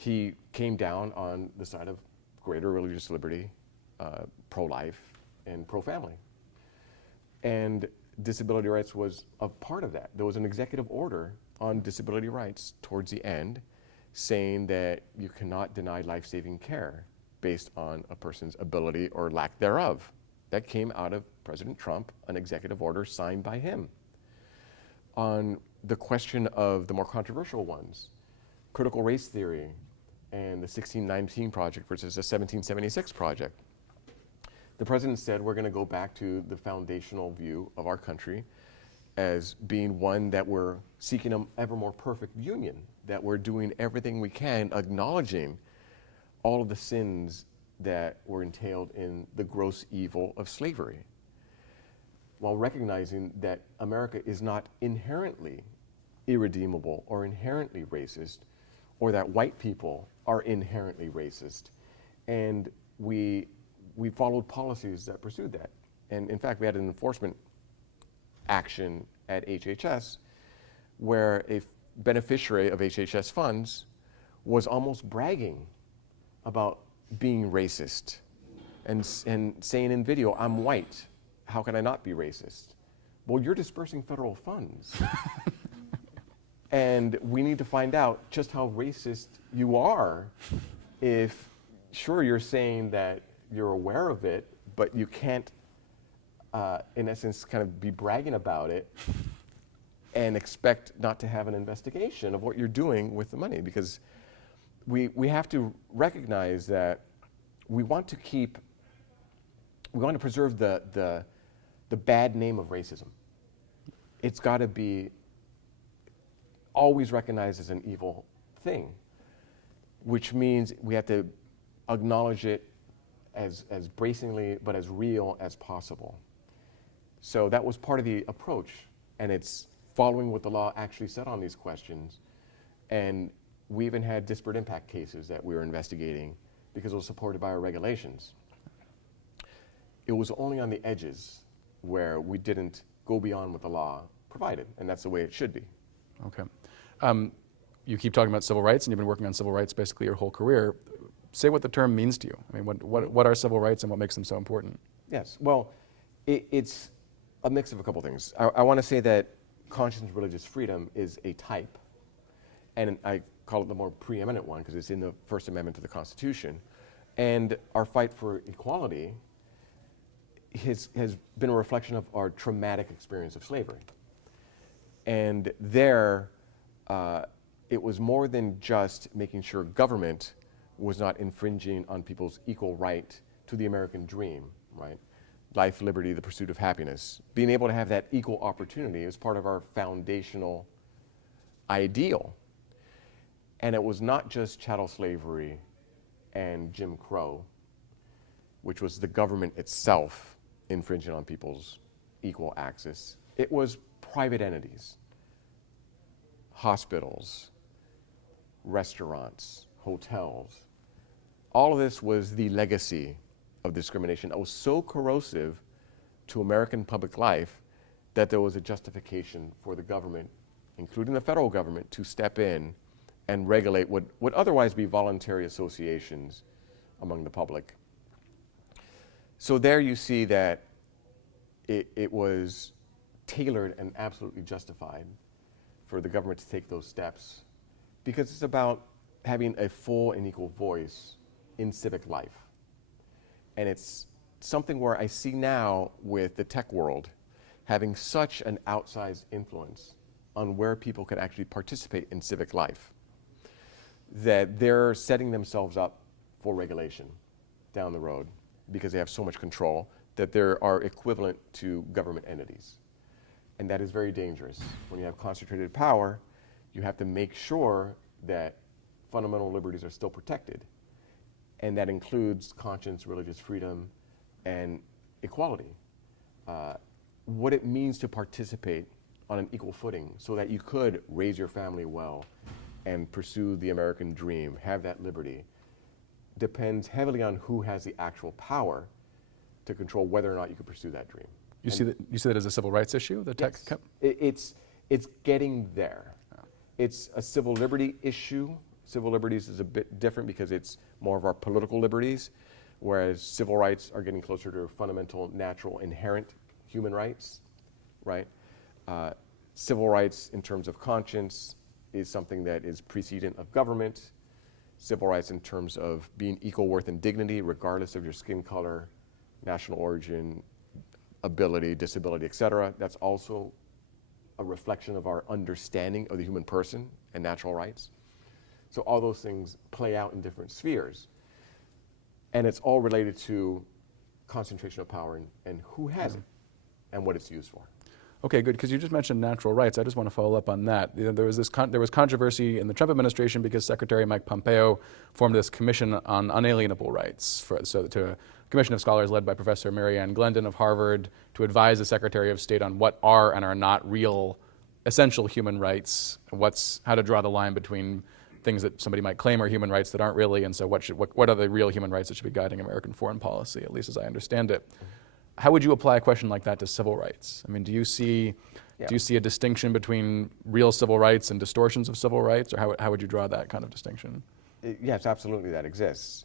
he came down on the side of greater religious liberty, pro-life, and pro-family. And disability rights was a part of that. There was an executive order on disability rights towards the end saying that you cannot deny life-saving care based on a person's ability or lack thereof. That came out of President Trump, an executive order signed by him. On the question of the more controversial ones, critical race theory and the 1619 project versus the 1776 project, the president said we're going to go back to the foundational view of our country as being one that we're seeking an ever more perfect union, that we're doing everything we can, acknowledging all of the sins that were entailed in the gross evil of slavery, while recognizing that America is not inherently irredeemable or inherently racist, or that white people are inherently racist. And we followed policies that pursued that. And in fact, we had an enforcement action at HHS where a beneficiary of HHS funds was almost bragging about being racist and saying in video, I'm white, how can I not be racist? Well, you're dispersing federal funds. And we need to find out just how racist you are if, sure, you're saying that you're aware of it, but you can't, in essence, kind of be bragging about it and expect not to have an investigation of what you're doing with the money. Because we have to recognize that we want to preserve the bad name of racism. It's got to be always recognized as an evil thing, which means we have to acknowledge it as bracingly but as real as possible. So that was part of the approach, and it's following what the law actually said on these questions. And we even had disparate impact cases that we were investigating because it was supported by our regulations. It was only on the edges where we didn't go beyond what the law provided, and that's the way it should be. Okay. You keep talking about civil rights, and you've been working on civil rights basically your whole career. Say what the term means to you. I mean, what are civil rights and what makes them so important? Yes, well, it's a mix of a couple things. I want to say that conscience and religious freedom is a type, and I call it the more preeminent one because it's in the First Amendment to the Constitution. And our fight for equality has been a reflection of our traumatic experience of slavery. And there, it was more than just making sure government was not infringing on people's equal right to the American dream, right? Life, liberty, the pursuit of happiness. Being able to have that equal opportunity is part of our foundational ideal. And it was not just chattel slavery and Jim Crow, which was the government itself infringing on people's equal access. It was private entities, hospitals, restaurants, hotels. All of this was the legacy of discrimination that was so corrosive to American public life that there was a justification for the government, including the federal government, to step in and regulate what would otherwise be voluntary associations among the public. So there you see that it was tailored and absolutely justified for the government to take those steps because it's about having a full and equal voice in civic life. And it's something where I see now with the tech world having such an outsized influence on where people can actually participate in civic life, that they're setting themselves up for regulation down the road because they have so much control that they are equivalent to government entities. And that is very dangerous. When you have concentrated power, you have to make sure that fundamental liberties are still protected. And that includes conscience, religious freedom, and equality. What it means to participate on an equal footing so that you could raise your family well and pursue the American dream, have that liberty, depends heavily on who has the actual power to control whether or not you can pursue that dream. You see that as a civil rights issue, the tech? Yes. It's getting there. Oh. It's a civil liberty issue, Civil liberties is a bit different because it's more of our political liberties, whereas civil rights are getting closer to fundamental, natural, inherent human rights, right? Civil rights in terms of conscience is something that is precedent of government. Civil rights in terms of being equal worth and dignity, regardless of your skin color, national origin, ability, disability, et cetera. That's also a reflection of our understanding of the human person and natural rights. So all those things play out in different spheres. And it's all related to concentration of power and who has it and what it's used for. Okay, good, because you just mentioned natural rights. I just want to follow up on that. There was controversy in the Trump administration because Secretary Mike Pompeo formed this commission on unalienable rights, to a commission of scholars led by Professor Mary Ann Glendon of Harvard to advise the Secretary of State on what are and are not real essential human rights, how to draw the line between things that somebody might claim are human rights that aren't really, and so what are the real human rights that should be guiding American foreign policy, at least as I understand it. How would you apply a question like that to civil rights? I mean, do you see a distinction between real civil rights and distortions of civil rights, or how would you draw that kind of distinction? Yes, absolutely, that exists.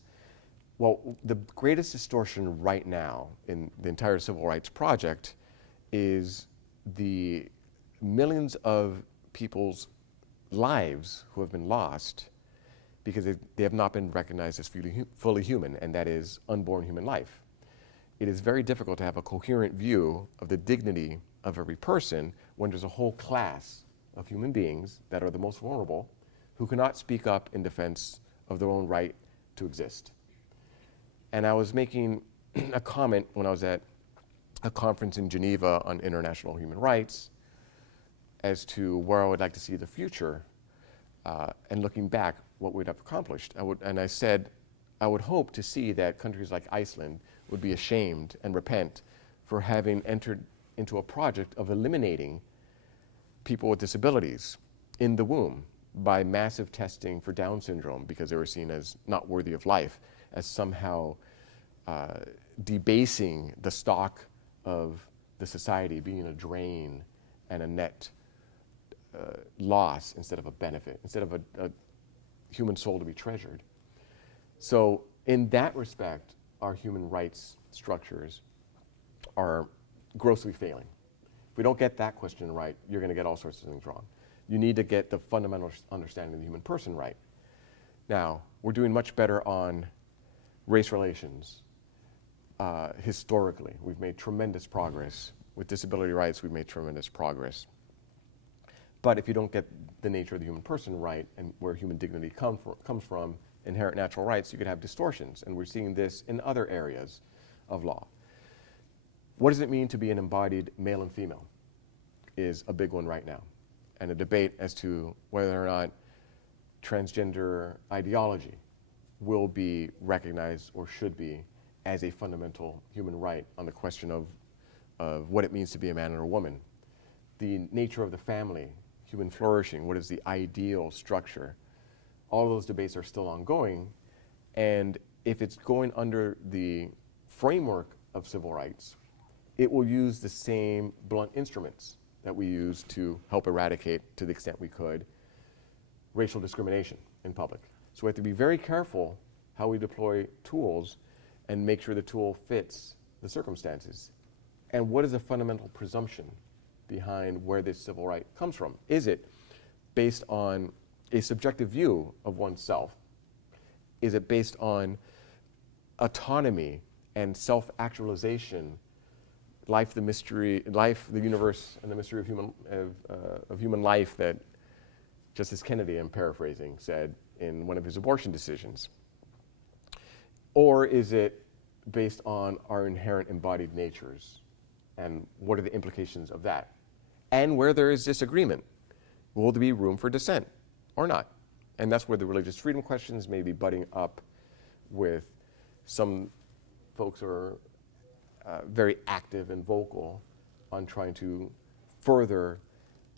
Well, the greatest distortion right now in the entire civil rights project is the millions of people's lives who have been lost because they have not been recognized as fully human, and that is unborn human life. It is very difficult to have a coherent view of the dignity of every person when there's a whole class of human beings that are the most vulnerable who cannot speak up in defense of their own right to exist. And I was making a comment when I was at a conference in Geneva on international human rights as to where I would like to see the future, and looking back, what we'd have accomplished. I said, I would hope to see that countries like Iceland would be ashamed and repent for having entered into a project of eliminating people with disabilities in the womb by massive testing for Down syndrome because they were seen as not worthy of life, as somehow debasing the stock of the society, being a drain and a net loss instead of a benefit, instead of a human soul to be treasured. So in that respect, our human rights structures are grossly failing. If we don't get that question right, you're going to get all sorts of things wrong. You need to get the fundamental understanding of the human person right. Now, we're doing much better on race relations. Historically, we've made tremendous progress. With disability rights, we've made tremendous progress. But if you don't get the nature of the human person right and where human dignity comes from, inherent natural rights, you could have distortions. And we're seeing this in other areas of law. What does it mean to be an embodied male and female is a big one right now. And a debate as to whether or not transgender ideology will be recognized or should be as a fundamental human right on the question of what it means to be a man or a woman. The nature of the family, human flourishing, what is the ideal structure? All those debates are still ongoing, and if it's going under the framework of civil rights, it will use the same blunt instruments that we use to help eradicate, to the extent we could, racial discrimination in public. So we have to be very careful how we deploy tools and make sure the tool fits the circumstances. And what is the fundamental presumption behind where this civil right comes from? Is it based on a subjective view of oneself? Is it based on autonomy and self-actualization, life, the universe, and the mystery of human life that Justice Kennedy, I'm paraphrasing, said in one of his abortion decisions? Or is it based on our inherent embodied natures? And what are the implications of that? And where there is disagreement, will there be room for dissent or not? And that's where the religious freedom questions may be butting up with some folks who are very active and vocal on trying to further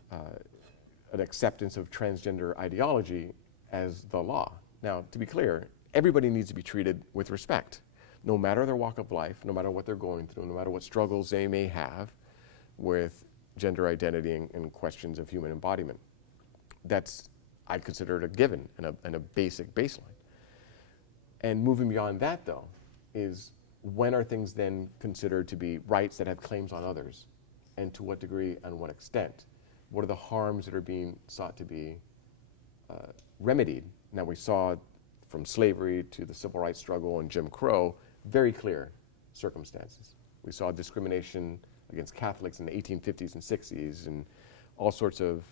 an acceptance of transgender ideology as the law. Now, to be clear, everybody needs to be treated with respect, no matter their walk of life, no matter what they're going through, no matter what struggles they may have with gender identity and questions of human embodiment. That's I'd consider it a given and a basic baseline. And moving beyond that, though, is when are things then considered to be rights that have claims on others, and to what degree and what extent? What are the harms that are being sought to be remedied? Now, we saw from slavery to the civil rights struggle and Jim Crow, very clear circumstances. We saw discrimination against Catholics in the 1850s and 60s, and all sorts of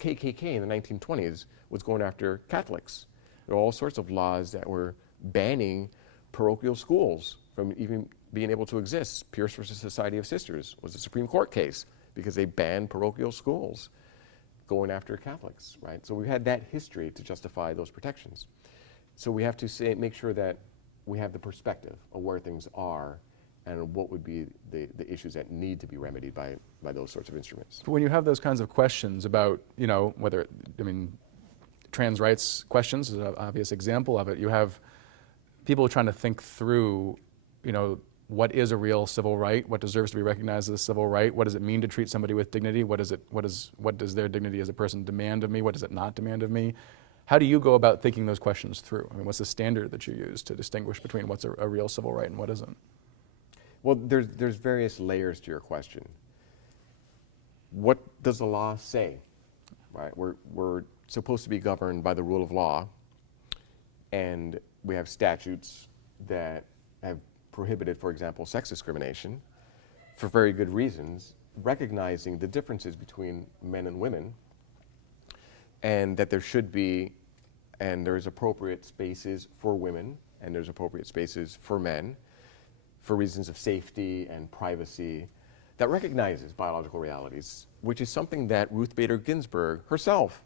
KKK in the 1920s was going after Catholics. There were all sorts of laws that were banning parochial schools from even being able to exist. Pierce versus Society of Sisters was a Supreme Court case because they banned parochial schools going after Catholics, right? So we've had that history to justify those protections. So we have to make sure that we have the perspective of where things are and what would be the issues that need to be remedied by those sorts of instruments. When you have those kinds of questions about, whether, trans rights questions is an obvious example of it. You have people trying to think through, what is a real civil right? What deserves to be recognized as a civil right? What does it mean to treat somebody with dignity? What does their dignity as a person demand of me? What does it not demand of me? How do you go about thinking those questions through? What's the standard that you use to distinguish between what's a real civil right and what isn't? Well, there's various layers to your question. What does the law say? Right? We're supposed to be governed by the rule of law, and we have statutes that have prohibited, for example, sex discrimination for very good reasons, recognizing the differences between men and women, and that there should be, and there's appropriate spaces for women, and there's appropriate spaces for men, for reasons of safety and privacy, that recognizes biological realities, which is something that Ruth Bader Ginsburg herself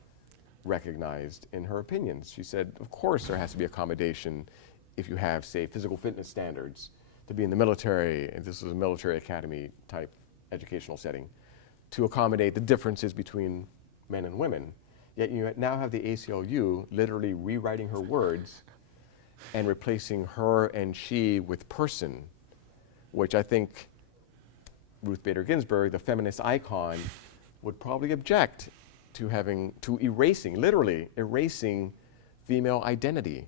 recognized in her opinions. She said, of course there has to be accommodation if you have, say, physical fitness standards to be in the military, and this is a military academy type educational setting, to accommodate the differences between men and women. Yet you now have the ACLU literally rewriting her words and replacing her and she with person, which I think Ruth Bader Ginsburg, the feminist icon, would probably object to literally erasing female identity.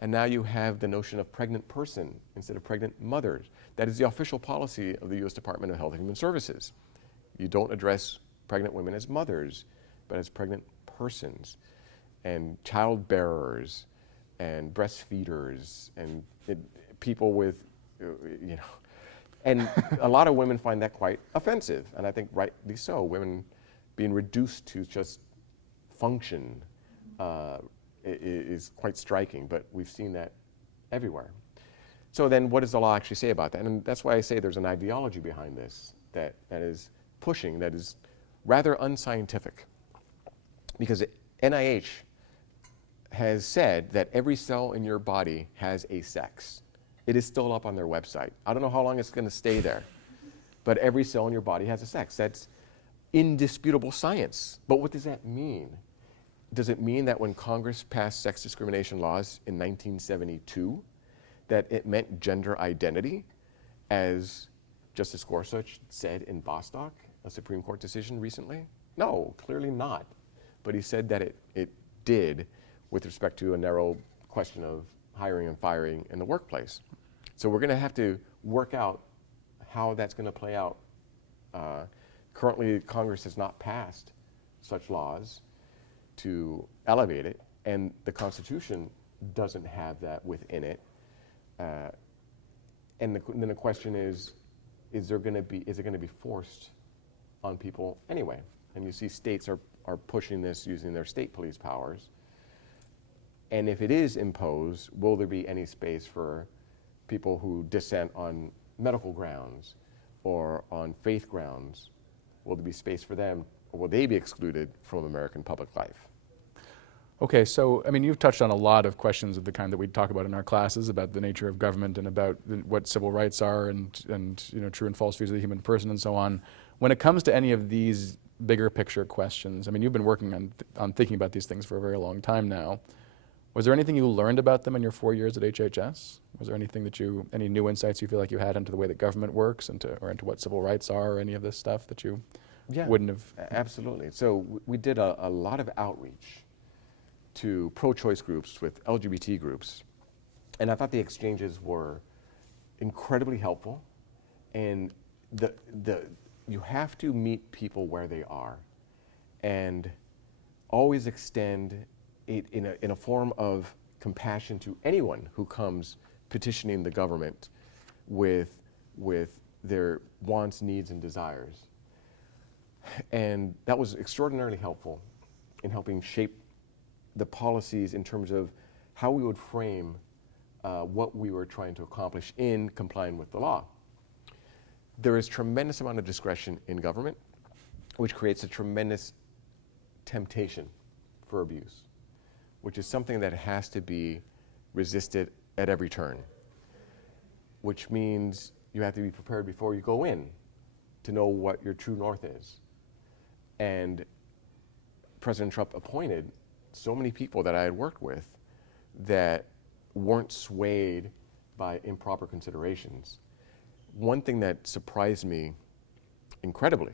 And now you have the notion of pregnant person instead of pregnant mothers. That is the official policy of the U.S. Department of Health and Human Services. You don't address pregnant women as mothers, but as pregnant persons, and child bearers, and breastfeeders, and people with, and a lot of women find that quite offensive, and I think rightly so. Women being reduced to just function is quite striking, but we've seen that everywhere. So then what does the law actually say about that? And that's why I say there's an ideology behind this that is pushing, that is rather unscientific. Because NIH has said that every cell in your body has a sex. It is still up on their website. I don't know how long it's going to stay there, but every cell in your body has a sex. That's indisputable science. But what does that mean? Does it mean that when Congress passed sex discrimination laws in 1972, that it meant gender identity, as Justice Gorsuch said in Bostock, a Supreme Court decision recently? No, clearly not. But he said that it did with respect to a narrow question of hiring and firing in the workplace. So we're going to have to work out how that's going to play out. Currently, Congress has not passed such laws to elevate it, and the Constitution doesn't have that within it. And then the question is it going to be forced on people anyway? And you see states are pushing this using their state police powers. And if it is imposed, will there be any space for people who dissent on medical grounds or on faith grounds? Will there be space for them, or will they be excluded from American public life? Okay, so you've touched on a lot of questions of the kind that we talk about in our classes about the nature of government and about what civil rights are and true and false views of the human person and so on. When it comes to any of these bigger picture questions, you've been working on thinking about these things for a very long time now. Was there anything you learned about them in your 4 years at HHS? Was there anything any new insights you feel like you had into the way that government works, or into what civil rights are, or any of this stuff that you wouldn't have? Absolutely. So we did a lot of outreach to pro-choice groups, with LGBT groups. And I thought the exchanges were incredibly helpful. And you have to meet people where they are and always extend it in a form of compassion to anyone who comes petitioning the government with their wants, needs, and desires. And that was extraordinarily helpful in helping shape the policies in terms of how we would frame what we were trying to accomplish in complying with the law. There is tremendous amount of discretion in government, which creates a tremendous temptation for abuse, which is something that has to be resisted at every turn, which means you have to be prepared before you go in to know what your true north is. And President Trump appointed so many people that I had worked with that weren't swayed by improper considerations. One thing that surprised me incredibly,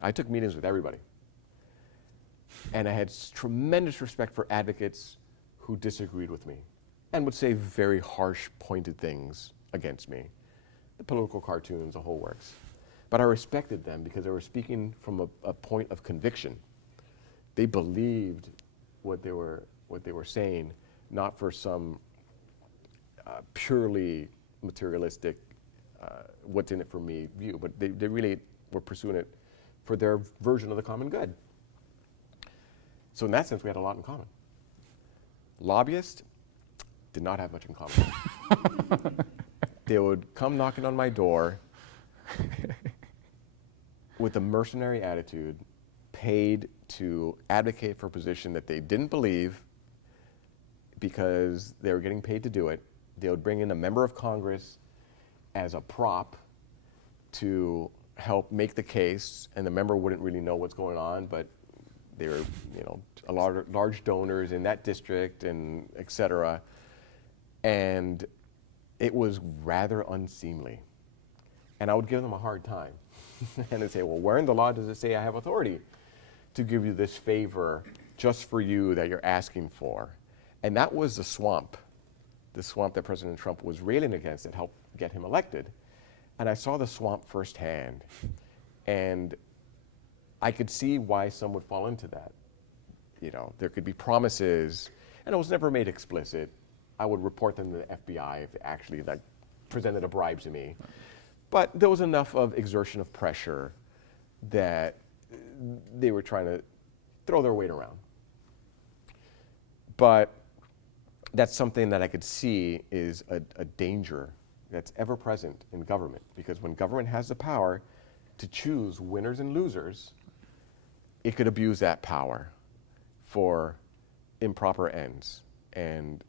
I took meetings with everybody. And I had tremendous respect for advocates who disagreed with me and would say very harsh, pointed things against me. The political cartoons, the whole works. But I respected them because they were speaking from a point of conviction. They believed what they were saying, not for some purely materialistic, what's in it for me view, but they really were pursuing it for their version of the common good. So in that sense, we had a lot in common. Lobbyists did not have much in common. They would come knocking on my door with a mercenary attitude, paid to advocate for a position that they didn't believe because they were getting paid to do it. They would bring in a member of Congress as a prop to help make the case, and the member wouldn't really know what's going on, but they were, a large donors in that district, and et cetera. And it was rather unseemly. And I would give them a hard time. And they'd say, well, where in the law does it say I have authority to give you this favor just for you that you're asking for? And that was the swamp that President Trump was railing against that helped get him elected. And I saw the swamp firsthand. And I could see why some would fall into that. There could be promises, and it was never made explicit. I would report them to the FBI if they actually presented a bribe to me. But there was enough of exertion of pressure that they were trying to throw their weight around. But that's something that I could see is a danger that's ever present in government, because when government has the power to choose winners and losers, it could abuse that power for improper ends. And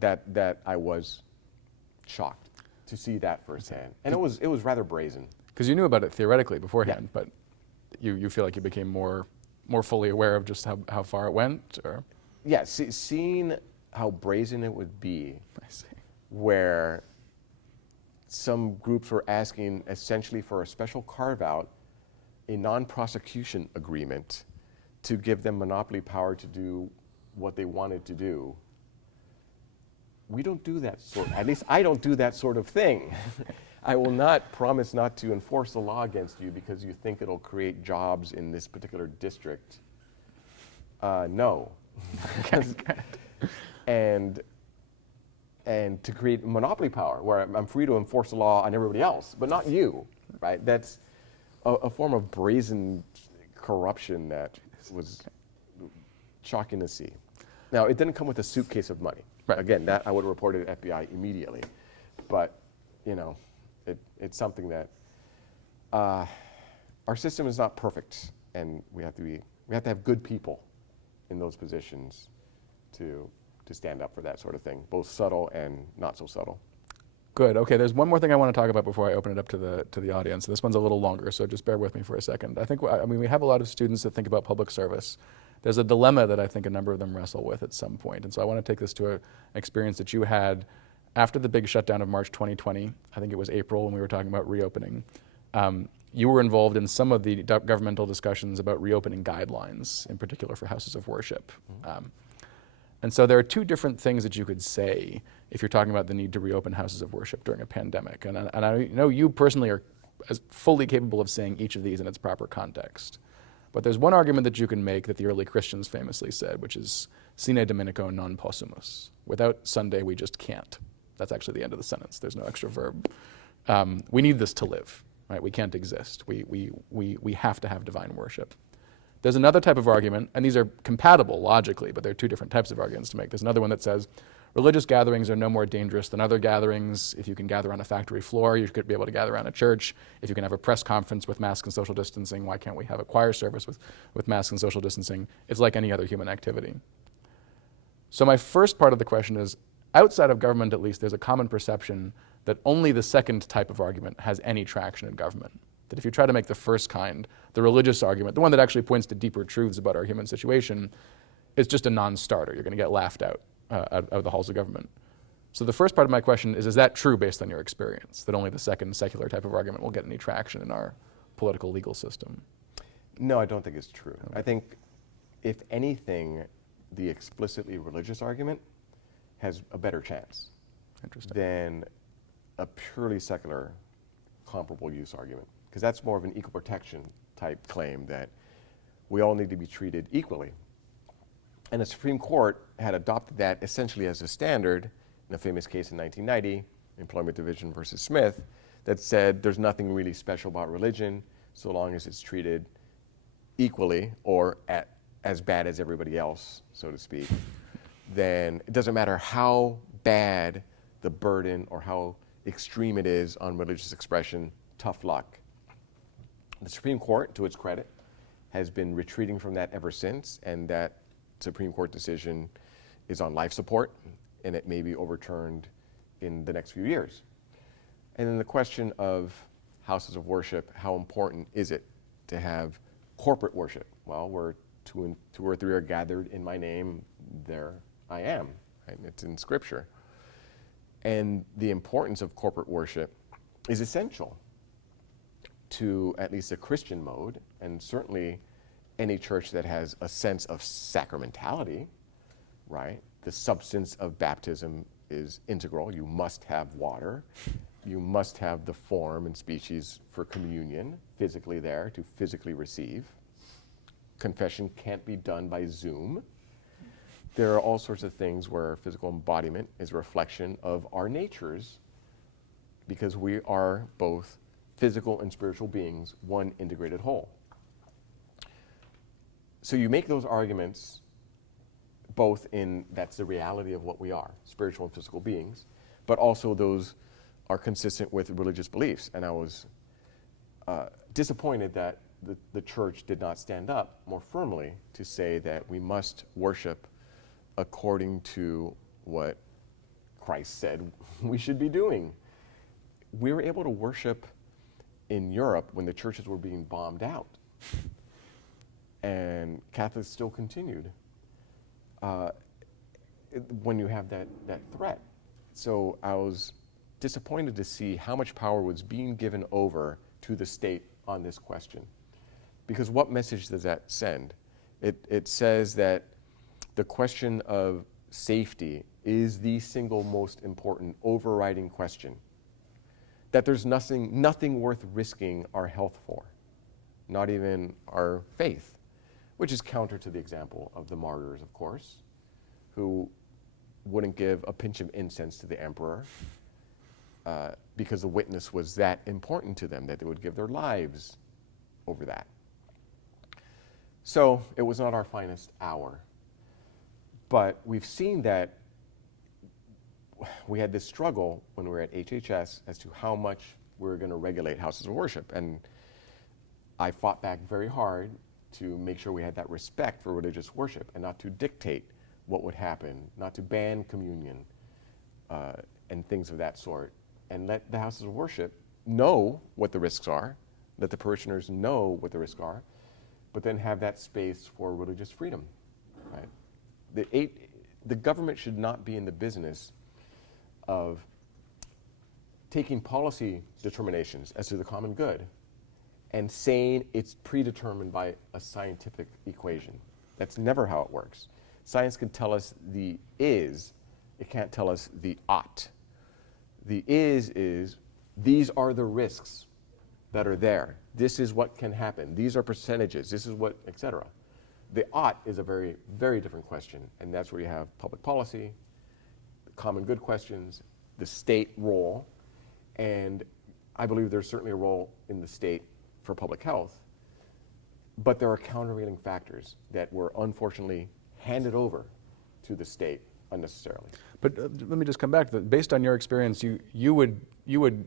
that I was shocked to see that firsthand. And it was rather brazen. Because you knew about it theoretically beforehand, but you feel like you became more fully aware of just how far it went, or? Yeah, seeing how brazen it would be, I see. Where some groups were asking essentially for a special carve-out, a non-prosecution agreement to give them monopoly power to do what they wanted to do. We don't do that at least I don't do that sort of thing. I will not promise not to enforce the law against you because you think it'll create jobs in this particular district. No. And to create monopoly power where I'm free to enforce the law on everybody else, but not you, right? That's a form of brazen corruption that was shocking to see. Now, it didn't come with a suitcase of money. Right. Again, that I would have reported to FBI immediately. But, it's something that our system is not perfect, and we have to have good people in those positions to stand up for that sort of thing, both subtle and not so subtle. Good. Okay, there's one more thing I want to talk about before I open it up to the audience. This one's a little longer, so just bear with me for a second. I think we have a lot of students that think about public service. There's a dilemma that I think a number of them wrestle with at some point, and so I want to take this to an experience that you had after the big shutdown of March 2020. I think it was April when we were talking about reopening. You were involved in some of the governmental discussions about reopening guidelines, in particular for houses of worship. And so there are two different things that you could say if you're talking about the need to reopen houses of worship during a pandemic. And I know you personally are as fully capable of saying each of these in its proper context. But there's one argument that you can make that the early Christians famously said, which is sine Dominico non possumus. Without Sunday, we just can't. That's actually the end of the sentence. There's no extra verb. We need this to live, right? We can't exist. We have to have divine worship. There's another type of argument, and these are compatible logically, but there are two different types of arguments to make. There's another one that says religious gatherings are no more dangerous than other gatherings. If you can gather on a factory floor, you should be able to gather around a church. If you can have a press conference with masks and social distancing, why can't we have a choir service with masks and social distancing? It's like any other human activity. So my first part of the question is, outside of government at least, there's a common perception that only the second type of argument has any traction in government. That if you try to make the first kind, the religious argument, the one that actually points to deeper truths about our human situation, is just a non-starter. You're going to get laughed out of the halls of government. So the first part of my question is that true based on your experience, that only the second secular type of argument will get any traction in our political legal system? No, I don't think it's true. I think, if anything, the explicitly religious argument has a better chance than a purely secular comparable use argument. Because that's more of an equal protection type claim that we all need to be treated equally. And the Supreme Court had adopted that essentially as a standard in a famous case in 1990, Employment Division versus Smith, that said there's nothing really special about religion so long as it's treated equally or as bad as everybody else, so to speak. Then it doesn't matter how bad the burden or how extreme it is on religious expression, tough luck. The Supreme Court, to its credit, has been retreating from that ever since, and that Supreme Court decision is on life support, and it may be overturned in the next few years. And then the question of houses of worship, how important is it to have corporate worship? Well, where two or three are gathered in my name, there I am. Right? It's in Scripture. And the importance of corporate worship is essential to at least a Christian mode, and certainly any church that has a sense of sacramentality, right? The substance of baptism is integral. You must have water. You must have the form and species for communion physically there to physically receive. Confession can't be done by Zoom. There are all sorts of things where physical embodiment is a reflection of our natures, because we are both physical and spiritual beings, one integrated whole. So you make those arguments both in that's the reality of what we are, spiritual and physical beings, but also those are consistent with religious beliefs. And I was disappointed that the church did not stand up more firmly to say that we must worship according to what Christ said we should be doing. We were able to worship in Europe when the churches were being bombed out, and Catholics still continued when you have that threat. So I was disappointed to see how much power was being given over to the state on this question. Because what message does that send? It says that the question of safety is the single most important overriding question. That there's nothing worth risking our health for, not even our faith, which is counter to the example of the martyrs, of course, who wouldn't give a pinch of incense to the emperor because the witness was that important to them, that they would give their lives over that. So it was not our finest hour. But we've seen that we had this struggle when we were at HHS as to how much we were going to regulate houses of worship. And I fought back very hard to make sure we had that respect for religious worship and not to dictate what would happen, not to ban communion and things of that sort, and let the houses of worship know what the risks are, let the parishioners know what the risks are, but then have that space for religious freedom. Right? The government should not be in the business of taking policy determinations as to the common good and saying it's predetermined by a scientific equation. That's never how it works. Science can tell us the is, it can't tell us the ought. The is these are the risks that are there. This is what can happen. These are percentages. This is what, et cetera. The ought is a very, very different question, and that's where you have public policy, common good questions, the state role, and I believe there's certainly a role in the state for public health, but there are countervailing factors that were unfortunately handed over to the state unnecessarily. But let me just come back to that. Based on your experience, you would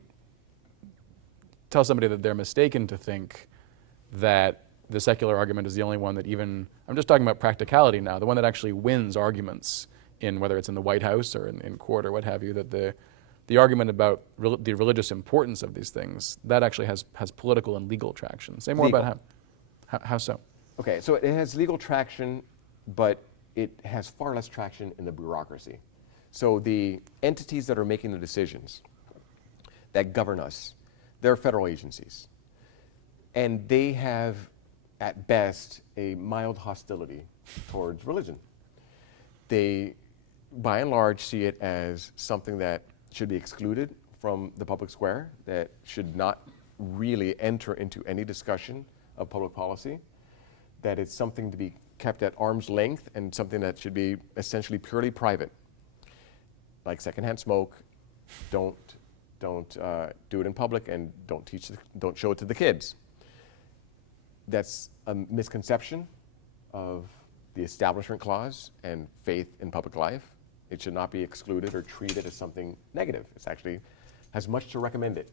tell somebody that they're mistaken to think that the secular argument is the only one that even, I'm just talking about practicality now, the one that actually wins arguments in whether it's in the White House or in court or what have you, that the argument about the religious importance of these things, that actually has political and legal traction. Say more about how so. Okay, so it has legal traction, but it has far less traction in the bureaucracy. So the entities that are making the decisions that govern us, they're federal agencies. And they have, at best, a mild hostility towards religion. They, by and large, see it as something that should be excluded from the public square, that should not really enter into any discussion of public policy, that it's something to be kept at arm's length and something that should be essentially purely private. Like secondhand smoke, don't do it in public, and don't show it to the kids. That's a misconception of the Establishment Clause and faith in public life. It should not be excluded or treated as something negative. It actually has much to recommend it.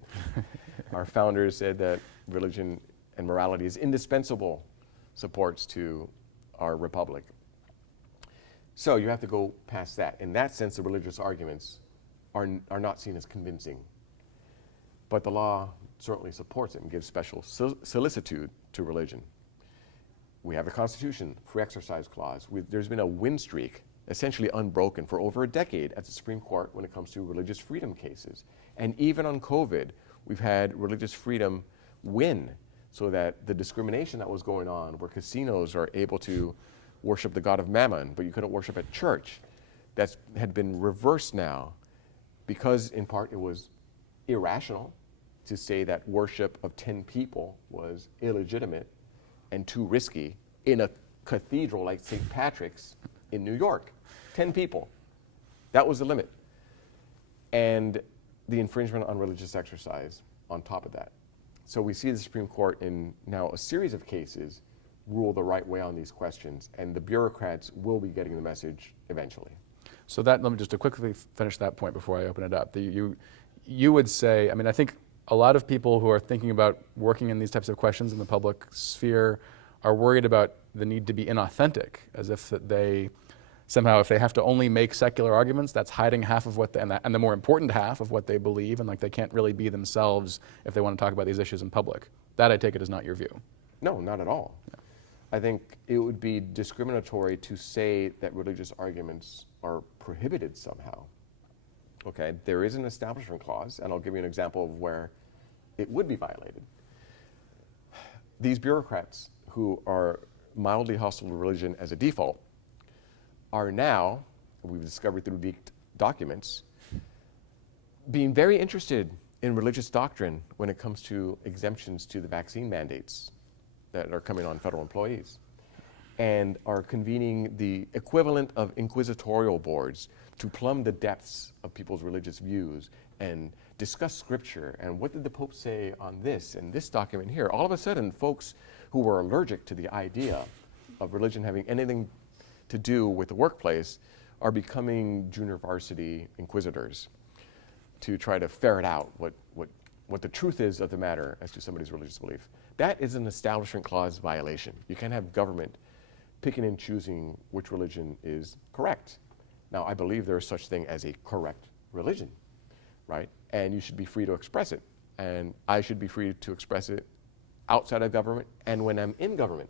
Our founders said that religion and morality is indispensable supports to our republic. So you have to go past that. In that sense, the religious arguments are not seen as convincing. But the law certainly supports it and gives special solicitude to religion. We have the Constitution, free exercise clause. There's been a win streak, essentially unbroken, for over a decade at the Supreme Court when it comes to religious freedom cases. And even on COVID, we've had religious freedom win, so that the discrimination that was going on, where casinos are able to worship the god of Mammon, but you couldn't worship at church, that had been reversed now, because in part it was irrational to say that worship of 10 people was illegitimate and too risky in a cathedral like St. Patrick's in New York. 10 people. That was the limit. And the infringement on religious exercise on top of that. So we see the Supreme Court in now a series of cases rule the right way on these questions, and the bureaucrats will be getting the message eventually. So that, let me just to quickly finish that point before I open it up. You would say, I mean, I think a lot of people who are thinking about working in these types of questions in the public sphere are worried about the need to be inauthentic, as if that they somehow, if they have to only make secular arguments, that's hiding half of what, and the more important half of what they believe, and like they can't really be themselves if they want to talk about these issues in public. That, I take it, is not your view. No, not at all. No. I think it would be discriminatory to say that religious arguments are prohibited somehow. Okay, there is an establishment clause, and I'll give you an example of where it would be violated. These bureaucrats who are mildly hostile to religion as a default are now, we've discovered through leaked documents, being very interested in religious doctrine when it comes to exemptions to the vaccine mandates that are coming on federal employees, and are convening the equivalent of inquisitorial boards to plumb the depths of people's religious views and discuss scripture and what did the Pope say on this and this document here. All of a sudden, folks who were allergic to the idea of religion having anything to do with the workplace are becoming junior varsity inquisitors to try to ferret out what the truth is of the matter as to somebody's religious belief. That is an Establishment Clause violation. You can't have government picking and choosing which religion is correct. Now, I believe there is such thing as a correct religion, right? And you should be free to express it. And I should be free to express it outside of government and when I'm in government.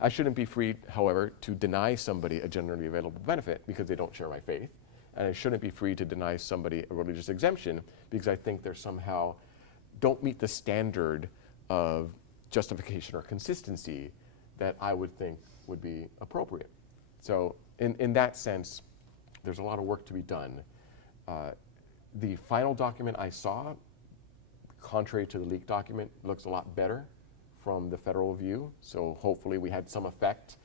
I shouldn't be free, however, to deny somebody a generally available benefit because they don't share my faith. And I shouldn't be free to deny somebody a religious exemption because I think they're somehow don't meet the standard of justification or consistency that I would think would be appropriate. So in that sense, there's a lot of work to be done. The final document I saw, contrary to the leaked document, looks a lot better from the federal view. So hopefully we had some effect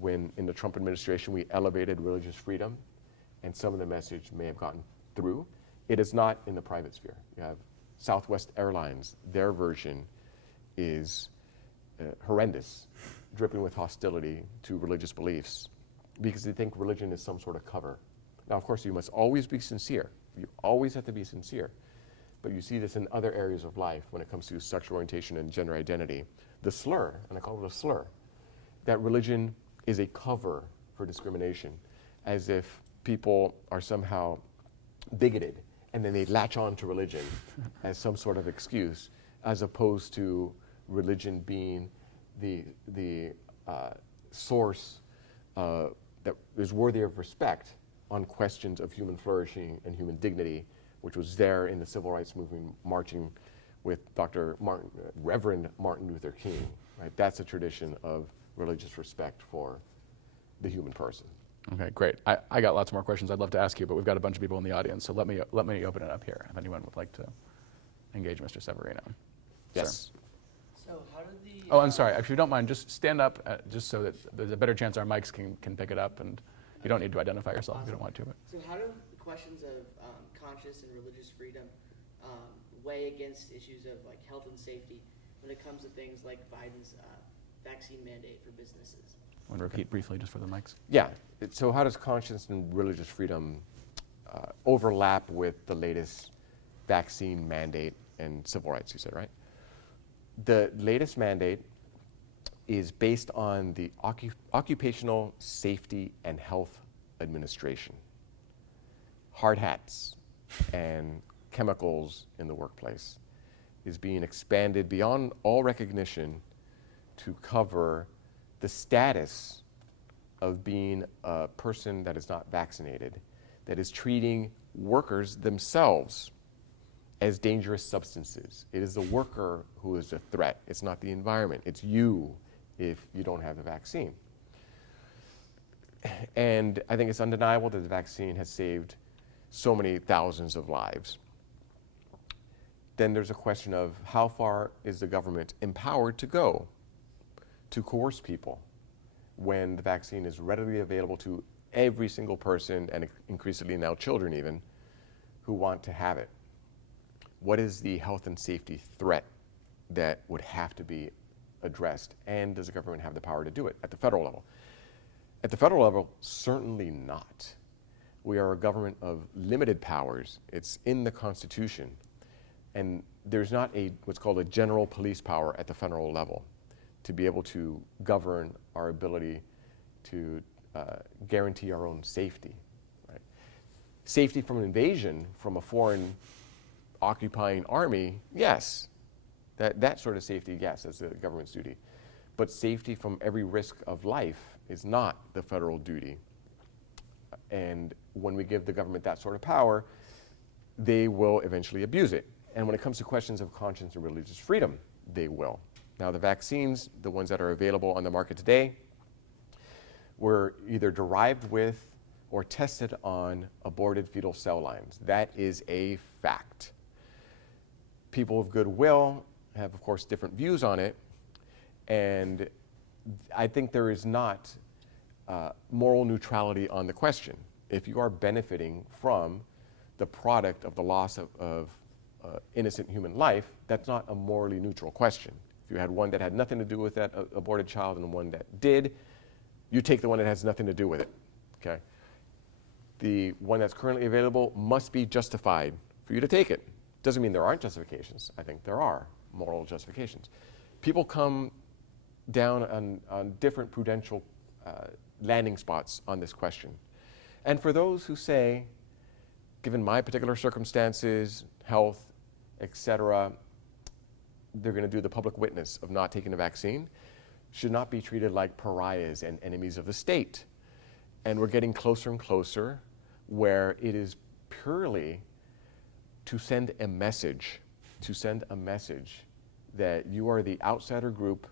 when in the Trump administration we elevated religious freedom, and some of the message may have gotten through. It is not in the private sphere. You have Southwest Airlines, their version is horrendous, dripping with hostility to religious beliefs because they think religion is some sort of cover. Now, of course, you must always be sincere. You always have to be sincere. But you see this in other areas of life when it comes to sexual orientation and gender identity. The slur, and I call it a slur, that religion is a cover for discrimination, as if people are somehow bigoted and then they latch on to religion as some sort of excuse, as opposed to religion being the source that is worthy of respect on questions of human flourishing and human dignity, which was there in the civil rights movement, marching with Reverend Martin Luther King. Right? That's a tradition of religious respect for the human person. Okay, great. I got lots more questions I'd love to ask you, but we've got a bunch of people in the audience, so let me open it up here if anyone would like to engage Mr. Severino. Yes. Sir. So how did the... Oh, I'm sorry. If you don't mind, just stand up, just so that there's a better chance our mics can pick it up, and you don't need to identify yourself if you don't want to. But. So how do the questions of conscious and religious freedom weigh against issues of like health and safety when it comes to things like Biden's vaccine mandate for businesses? Want to repeat briefly just for the mics? Yeah. So how does conscience and religious freedom overlap with the latest vaccine mandate and civil rights, you said, right? The latest mandate is based on the Occupational Safety and Health Administration. Hard hats and chemicals in the workplace is being expanded beyond all recognition to cover the status of being a person that is not vaccinated, that is treating workers themselves as dangerous substances. It is the worker who is a threat. It's not the environment. It's you if you don't have the vaccine. And I think it's undeniable that the vaccine has saved so many thousands of lives. Then there's a question of how far is the government empowered to go to coerce people when the vaccine is readily available to every single person, and increasingly now children even, who want to have it. What is the health and safety threat that would have to be addressed, and does the government have the power to do it at the federal level? At the federal level, certainly not. We are a government of limited powers. It's in the Constitution, and there's not what's called a general police power at the federal level to be able to govern our ability to guarantee our own safety. Right? Safety from an invasion from a foreign occupying army, yes. That sort of safety, yes, that's the government's duty. But safety from every risk of life is not the federal duty. And when we give the government that sort of power, they will eventually abuse it. And when it comes to questions of conscience and religious freedom, they will. Now, the vaccines, the ones that are available on the market today, were either derived with or tested on aborted fetal cell lines. That is a fact. People of goodwill have, of course, different views on it, and I think there is not moral neutrality on the question. If you are benefiting from the product of the loss of innocent human life, that's not a morally neutral question. If you had one that had nothing to do with that aborted child and one that did, you take the one that has nothing to do with it, okay? The one that's currently available must be justified for you to take it. Doesn't mean there aren't justifications. I think there are moral justifications. People come down on different prudential landing spots on this question. And for those who say, given my particular circumstances, health, etc., they're going to do the public witness of not taking the vaccine, should not be treated like pariahs and enemies of the state. And we're getting closer and closer where it is purely to send a message that you are the outsider group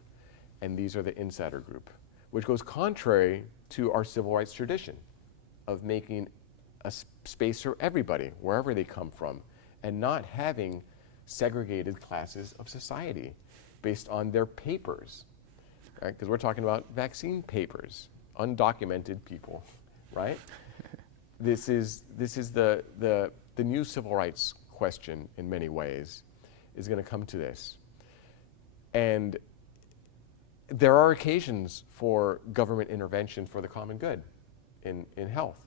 and these are the insider group, which goes contrary to our civil rights tradition of making a space for everybody, wherever they come from, and not having segregated classes of society based on their papers, right? Because we're talking about vaccine papers, undocumented people, right? This is the new civil rights question in many ways is going to come to this. And there are occasions for government intervention for the common good in health.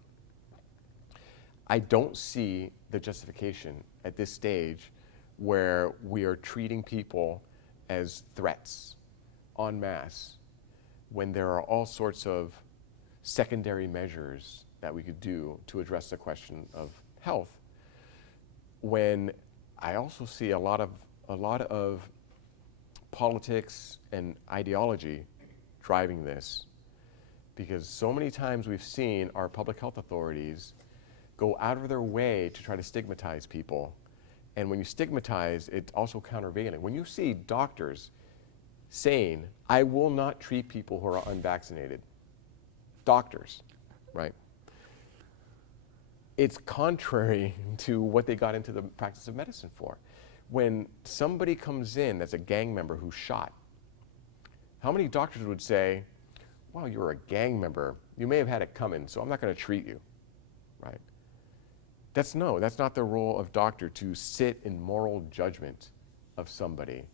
I don't see the justification at this stage where we are treating people as threats en masse when there are all sorts of secondary measures that we could do to address the question of health, when I also see a lot of politics and ideology driving this, because so many times we've seen our public health authorities go out of their way to try to stigmatize people. And when you stigmatize, it's also countervailing. When you see doctors saying, I will not treat people who are unvaccinated, doctors, right? It's contrary to what they got into the practice of medicine for. When somebody comes in that's a gang member who's shot, how many doctors would say, well, you're a gang member. You may have had it coming, so I'm not going to treat you, right? That's not the role of doctor, to sit in moral judgment of somebody.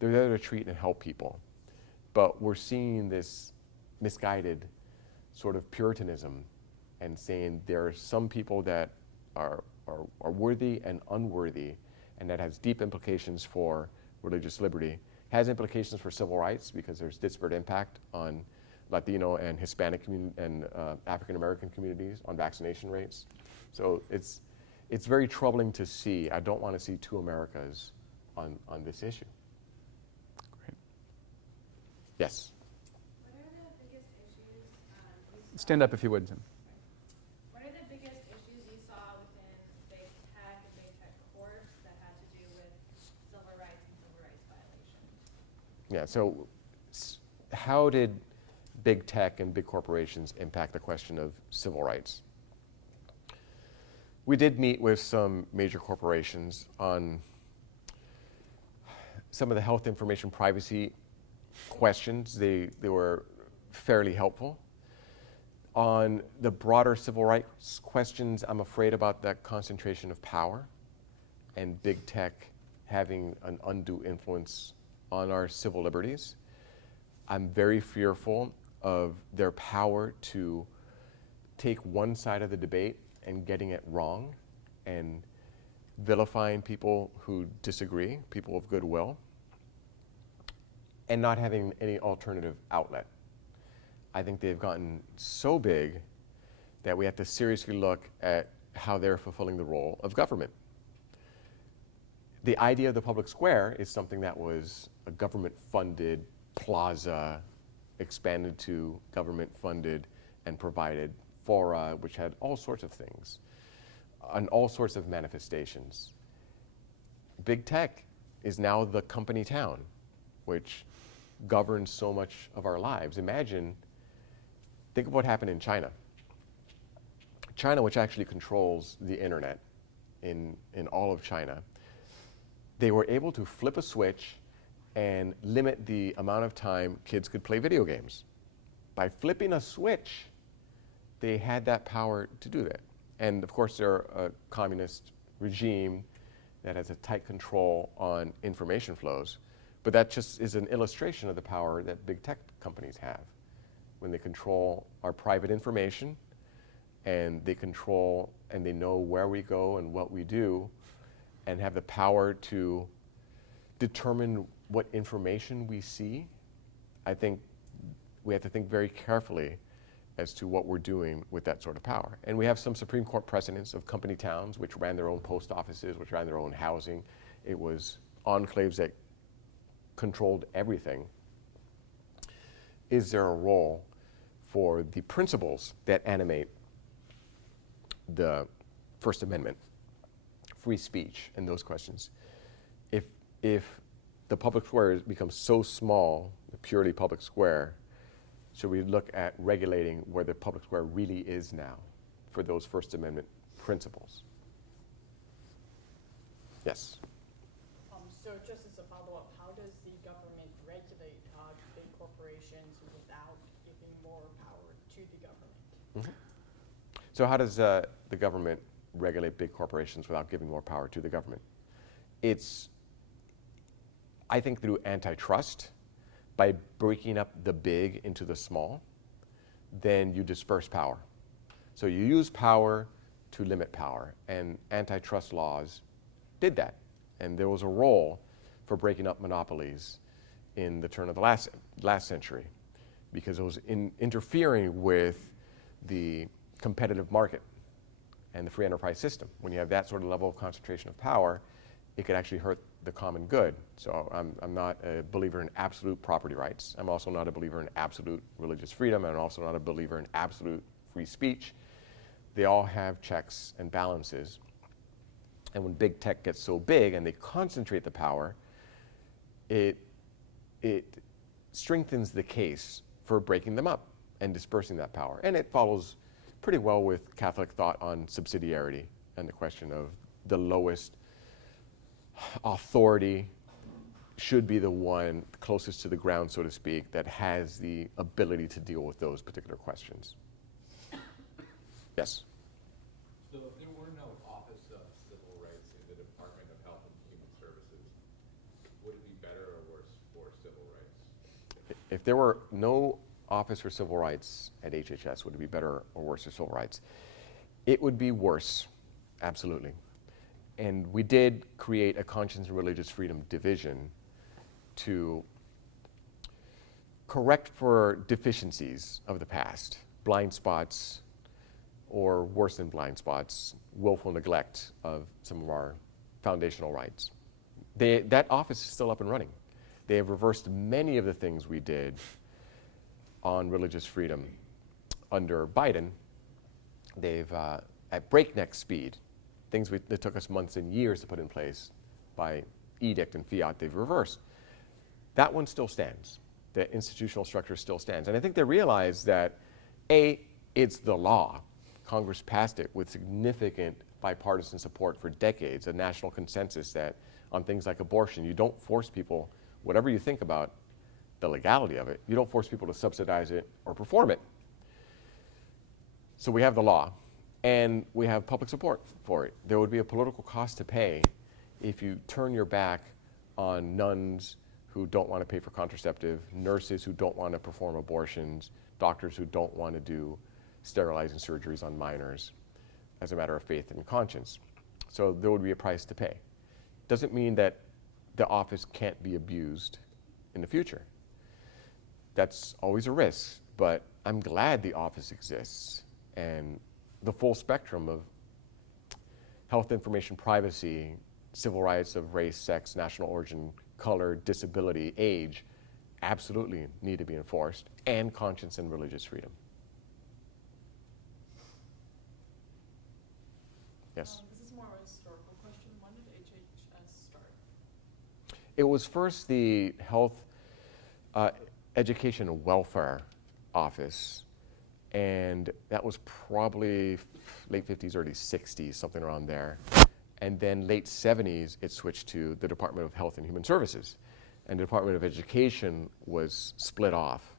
They're there to treat and help people. But we're seeing this misguided sort of puritanism and saying there are some people that are worthy and unworthy, and that has deep implications for religious liberty, has implications for civil rights because there's disparate impact on Latino and Hispanic and African American communities on vaccination rates. So it's very troubling to see. I don't want to see two Americas on this issue. Great. Yes. What are the biggest issues you saw? Stand up if you would, Tim. What are the biggest issues you saw within big tech and big tech corps that had to do with civil rights and civil rights violations? Yeah, so how did big tech and big corporations impact the question of civil rights? We did meet with some major corporations on some of the health information privacy questions. They were fairly helpful. On the broader civil rights questions, I'm afraid about that concentration of power and big tech having an undue influence on our civil liberties. I'm very fearful of their power to take one side of the debate and getting it wrong and vilifying people who disagree, people of goodwill, and not having any alternative outlet. I think they've gotten so big that we have to seriously look at how they're fulfilling the role of government. The idea of the public square is something that was a government-funded plaza, expanded to government-funded and provided fora, which had all sorts of things and all sorts of manifestations. Big tech is now the company town, which governs so much of our lives. Think of what happened in China. China, which actually controls the internet in all of China, they were able to flip a switch and limit the amount of time kids could play video games. By flipping a switch, they had that power to do that. And of course, they're a communist regime that has a tight control on information flows. But that just is an illustration of the power that big tech companies have when they control our private information, and they control and they know where we go and what we do, and have the power to determine what information we see. I think we have to think very carefully as to what we're doing with that sort of power. And we have some Supreme Court precedents of company towns which ran their own post offices, which ran their own housing. It was enclaves that controlled everything. Is there a role for the principles that animate the First Amendment, free speech, and those questions? If the public square becomes so small, the purely public square, should we look at regulating where the public square really is now for those First Amendment principles? Yes. So just as a follow-up, how does the government regulate big corporations without giving more power to the government? So how does the government regulate big corporations without giving more power to the government? It's, I think, through antitrust, by breaking up the big into the small, then you disperse power. So you use power to limit power, and antitrust laws did that. And there was a role for breaking up monopolies in the turn of the last century, because it was interfering with the competitive market and the free enterprise system. When you have that sort of level of concentration of power, it could actually hurt the common good. So I'm not a believer in absolute property rights. I'm also not a believer in absolute religious freedom. I'm also not a believer in absolute free speech. They all have checks and balances. And when big tech gets so big and they concentrate the power, it strengthens the case for breaking them up and dispersing that power. And it follows pretty well with Catholic thought on subsidiarity and the question of the lowest authority should be the one closest to the ground, so to speak, that has the ability to deal with those particular questions. Yes? So if there were no Office of Civil Rights in the Department of Health and Human Services, would it be better or worse for civil rights? If there were no Office for Civil Rights at HHS, would it be better or worse for civil rights? It would be worse, absolutely. And we did create a Conscience and Religious Freedom division to correct for deficiencies of the past, blind spots, or worse than blind spots, willful neglect of some of our foundational rights. That office is still up and running. They have reversed many of the things we did on religious freedom under Biden. They've, at breakneck speed, things that took us months and years to put in place by edict and fiat, they've reversed. That one still stands. The institutional structure still stands. And I think they realize that, A, it's the law. Congress passed it with significant bipartisan support for decades, a national consensus that on things like abortion, you don't force people, whatever you think about the legality of it, you don't force people to subsidize it or perform it. So we have the law, and we have public support for it. There would be a political cost to pay if you turn your back on nuns who don't want to pay for contraceptive, nurses who don't want to perform abortions, doctors who don't want to do sterilizing surgeries on minors as a matter of faith and conscience. So there would be a price to pay. Doesn't mean that the office can't be abused in the future. That's always a risk, but I'm glad the office exists, and the full spectrum of health information privacy, civil rights of race, sex, national origin, color, disability, age, absolutely need to be enforced, and conscience and religious freedom. Yes? This is more of a historical question. When did HHS start? It was first the Health, Education and Welfare Office, and that was probably late 50s, early 60s, something around there. And then late 70s, it switched to the Department of Health and Human Services. And the Department of Education was split off.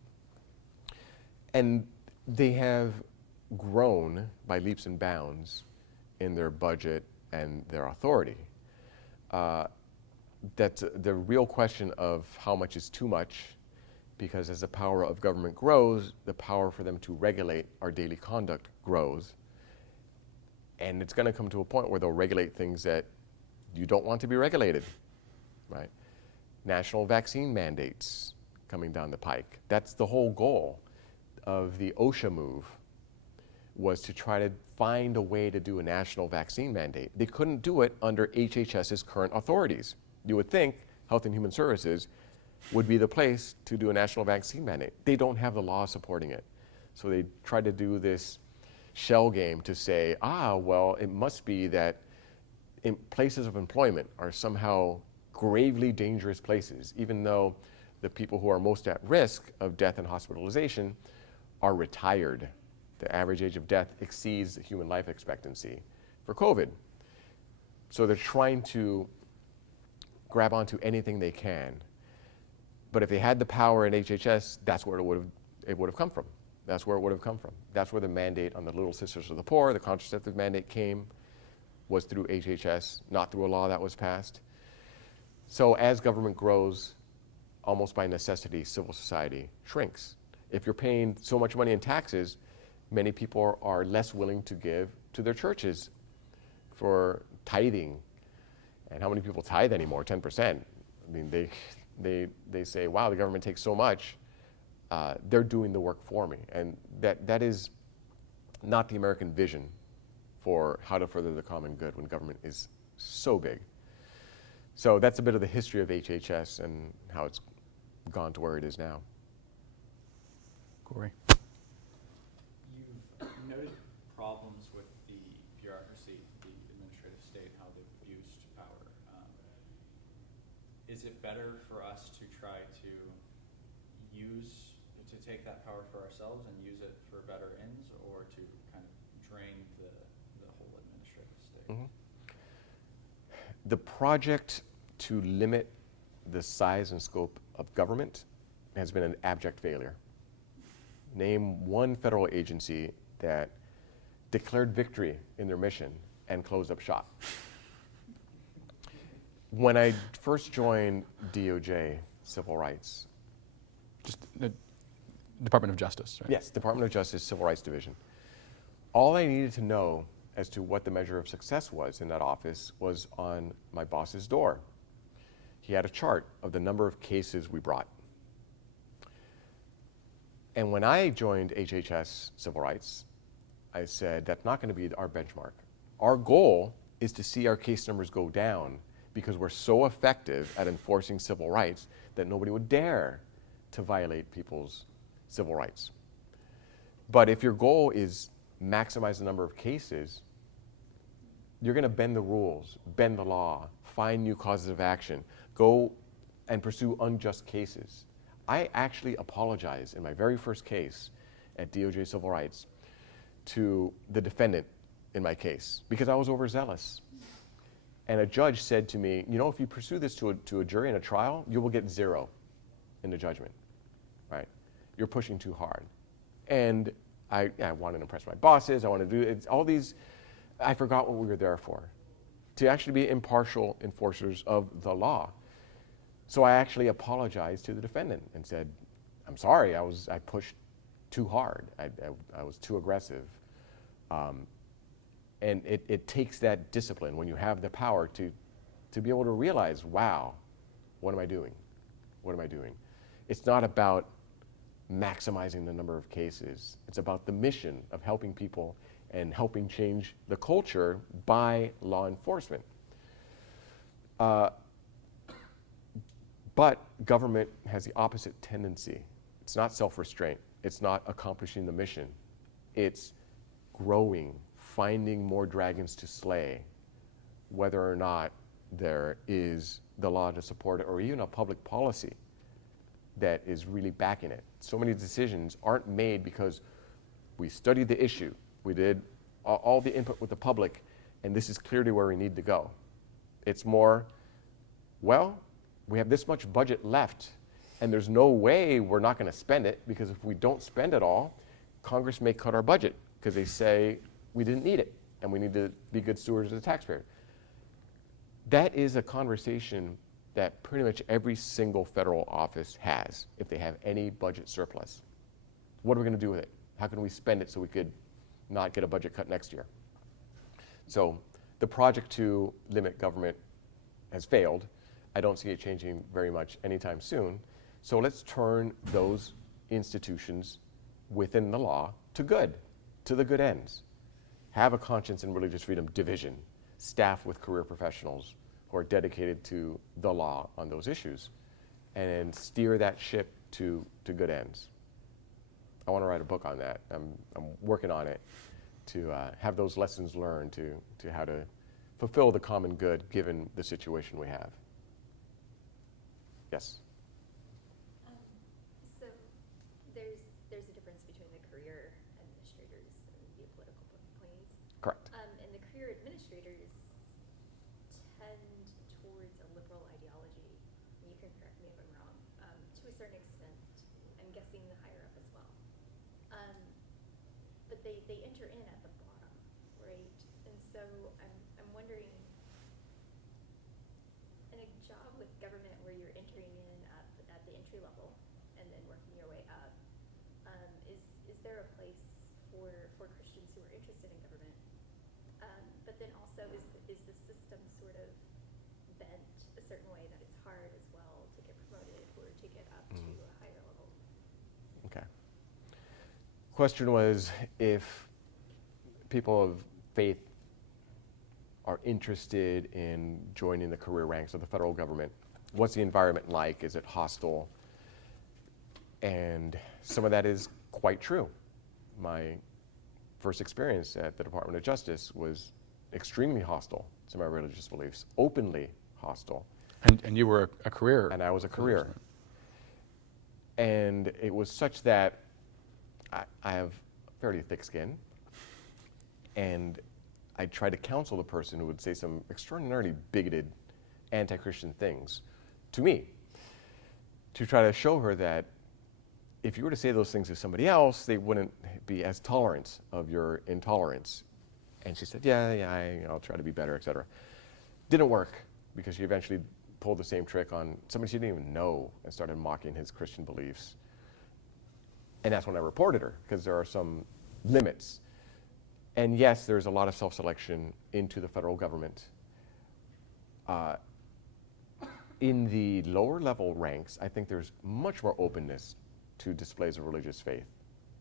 And they have grown by leaps and bounds in their budget and their authority. That's the real question of how much is too much, because as the power of government grows, the power for them to regulate our daily conduct grows. And it's going to come to a point where they'll regulate things that you don't want to be regulated, right? National vaccine mandates coming down the pike. That's the whole goal of the OSHA move, was to try to find a way to do a national vaccine mandate. They couldn't do it under HHS's current authorities. You would think Health and Human Services would be the place to do a national vaccine mandate. They don't have the law supporting it. So they tried to do this shell game to say, well, it must be that places of employment are somehow gravely dangerous places, even though the people who are most at risk of death and hospitalization are retired. The average age of death exceeds the human life expectancy for COVID. So they're trying to grab onto anything they can. But if they had the power in HHS, that's where it would have come from. That's where it would have come from. That's where the mandate on the Little Sisters of the Poor, the contraceptive mandate came, was through HHS, not through a law that was passed. So as government grows, almost by necessity, civil society shrinks. If you're paying so much money in taxes, many people are less willing to give to their churches for tithing. And how many people tithe anymore? 10%. I mean, they say, wow, the government takes so much. They're doing the work for me. And that is not the American vision for how to further the common good when government is so big. So that's a bit of the history of HHS and how it's gone to where it is now. Corey. You've noted problems with the bureaucracy, the administrative state, how they've abused power. Is it better for us to try to take that power for ourselves and use it for better ends, or to kind of drain the whole administrative state? Mm-hmm. The project to limit the size and scope of government has been an abject failure. Name one federal agency that declared victory in their mission and closed up shop. When I first joined DOJ Civil Rights, Just the Department of Justice, right? yes, Department of Justice Civil Rights Division, all I needed to know as to what the measure of success was in that office was on my boss's door. He had a chart of the number of cases we brought. And when I joined HHS Civil Rights, I said, that's not going to be our benchmark. Our goal is to see our case numbers go down because we're so effective at enforcing civil rights that nobody would dare to violate people's civil rights. But if your goal is maximize the number of cases, you're going to bend the rules, bend the law, find new causes of action, go and pursue unjust cases. I actually apologized in my very first case at DOJ Civil Rights to the defendant in my case because I was overzealous. And a judge said to me, you know, if you pursue this to a jury in a trial, you will get 0 in the judgment, right? You're pushing too hard. And I wanted to impress my bosses. I wanted to do all these. I forgot what we were there for, to actually be impartial enforcers of the law. So I actually apologized to the defendant and said, I'm sorry, I pushed too hard. I was too aggressive. And it takes that discipline when you have the power to be able to realize, wow, what am I doing? What am I doing? It's not about maximizing the number of cases. It's about the mission of helping people and helping change the culture by law enforcement. But government has the opposite tendency. It's not self-restraint. It's not accomplishing the mission. It's growing, finding more dragons to slay, whether or not there is the law to support it or even a public policy that is really backing it. So many decisions aren't made because we studied the issue, we did all the input with the public, and this is clearly where we need to go. It's more, well, we have this much budget left, and there's no way we're not going to spend it, because if we don't spend it all, Congress may cut our budget because they say we didn't need it, and we need to be good stewards of the taxpayer. That is a conversation that pretty much every single federal office has if they have any budget surplus. What are we going to do with it? How can we spend it so we could not get a budget cut next year? So the project to limit government has failed. I don't see it changing very much anytime soon. So let's turn those institutions within the law to the good ends. Have a conscience and religious freedom division, staff with career professionals who are dedicated to the law on those issues, and steer that ship to good ends. I want to write a book on that. I'm working on it to have those lessons learned to how to fulfill the common good given the situation we have. Yes? there's a difference between the career administrators and the political appointees. Correct. And the career administrators tend towards a liberal ideology. You can correct me if I'm wrong. To a certain extent, I'm guessing the higher up as well. But they enter in at the bottom, right? And so I'm wondering, in a job with government where you're entering in at the entry level and then working your way up, is there a place for Christians who are interested in government? But then also, is the system sort of bent a certain way that it's hard as well to get promoted or to get up to a higher level? Okay. Question was, if people of faith are interested in joining the career ranks of the federal government, what's the environment like? Is it hostile? And some of that is quite true. My first experience at the Department of Justice was extremely hostile to my religious beliefs, openly hostile. And you were a career. And I was a career. And it was such that I have fairly thick skin, and I tried to counsel the person who would say some extraordinarily bigoted, anti-Christian things to me, to try to show her that if you were to say those things to somebody else, they wouldn't be as tolerant of your intolerance. And she said, I'll try to be better, etc. Didn't work, because she eventually pulled the same trick on somebody she didn't even know and started mocking his Christian beliefs. And that's when I reported her, because there are some limits. And yes, there's a lot of self-selection into the federal government. In the lower level ranks, I think there's much more openness to displays of religious faith.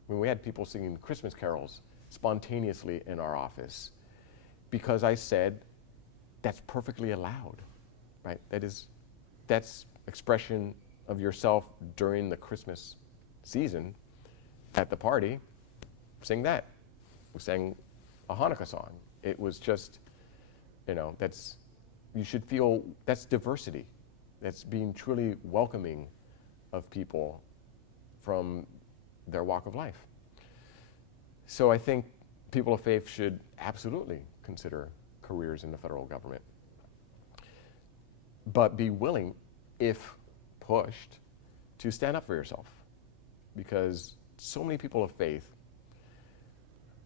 I mean, we had people singing Christmas carols spontaneously in our office because I said, that's perfectly allowed, right? That's expression of yourself during the Christmas season at the party. Sing that. We sang a Hanukkah song. It was just, you should feel that's diversity. That's being truly welcoming of people from their walk of life. So I think people of faith should absolutely consider careers in the federal government, but be willing, if pushed, to stand up for yourself, because so many people of faith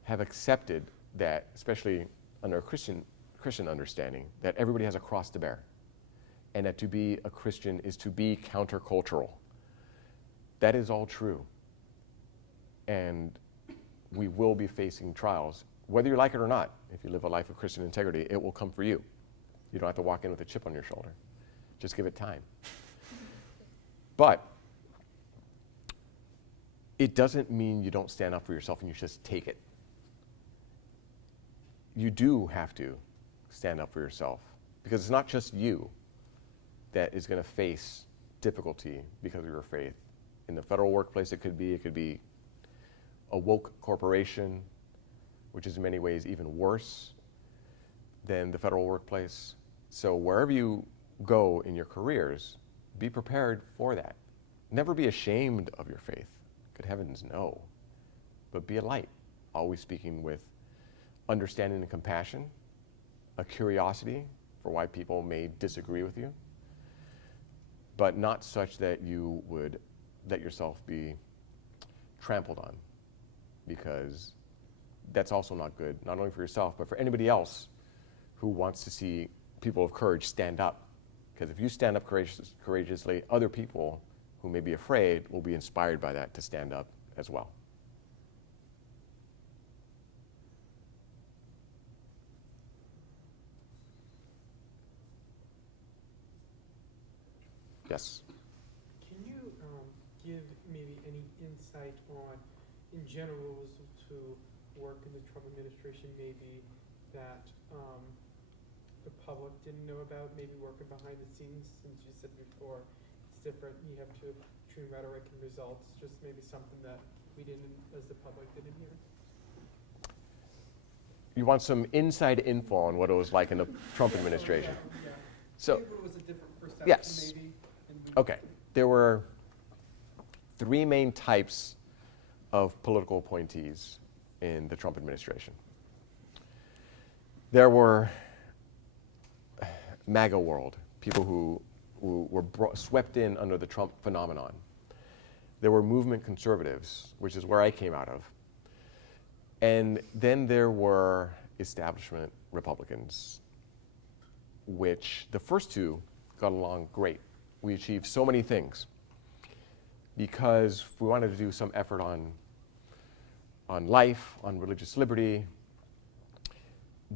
have accepted that, especially under a Christian understanding, that everybody has a cross to bear, and that to be a Christian is to be countercultural. That is all true. And we will be facing trials, whether you like it or not. If you live a life of Christian integrity, it will come for you. You don't have to walk in with a chip on your shoulder. Just give it time. But it doesn't mean you don't stand up for yourself and you just take it. You do have to stand up for yourself, because it's not just you that is going to face difficulty because of your faith. In the federal workplace, it could be a woke corporation, which is in many ways even worse than the federal workplace. So wherever you go in your careers, be prepared for that. Never be ashamed of your faith. Good heavens, no. But be a light, always speaking with understanding and compassion, a curiosity for why people may disagree with you, but not such that you would let yourself be trampled on, because that's also not good, not only for yourself, but for anybody else who wants to see people of courage stand up. Because if you stand up courageously, other people who may be afraid will be inspired by that to stand up as well. Yes. Can you give maybe any insight on, in general, to work in the Trump administration, maybe that the public didn't know about, maybe working behind the scenes, since you said before it's different, you have to tune rhetoric and results, just maybe something that we didn't, as the public, didn't hear? You want some inside info on what it was like in the Trump administration. Yeah. So, Maybe it was a different perception, yes. maybe. Okay, there were three main types of political appointees in the Trump administration. There were MAGA world, people who were swept in under the Trump phenomenon. There were movement conservatives, which is where I came out of. And then there were establishment Republicans, which the first two got along great. We achieved so many things because we wanted to do some effort on life, on religious liberty.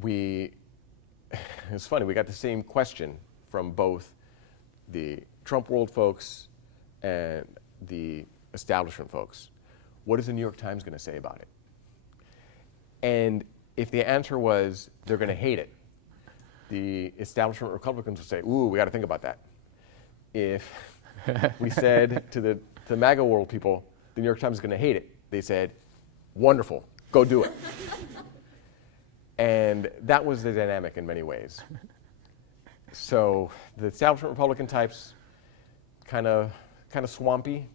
It's funny, we got the same question from both the Trump world folks and the establishment folks. What is the New York Times going to say about it? And if the answer was they're going to hate it, the establishment Republicans would say, ooh, we got to think about that. If we said to the MAGA world people, the New York Times is going to hate it, they said, wonderful, go do it. And that was the dynamic in many ways. So the establishment Republican types, kind of swampy,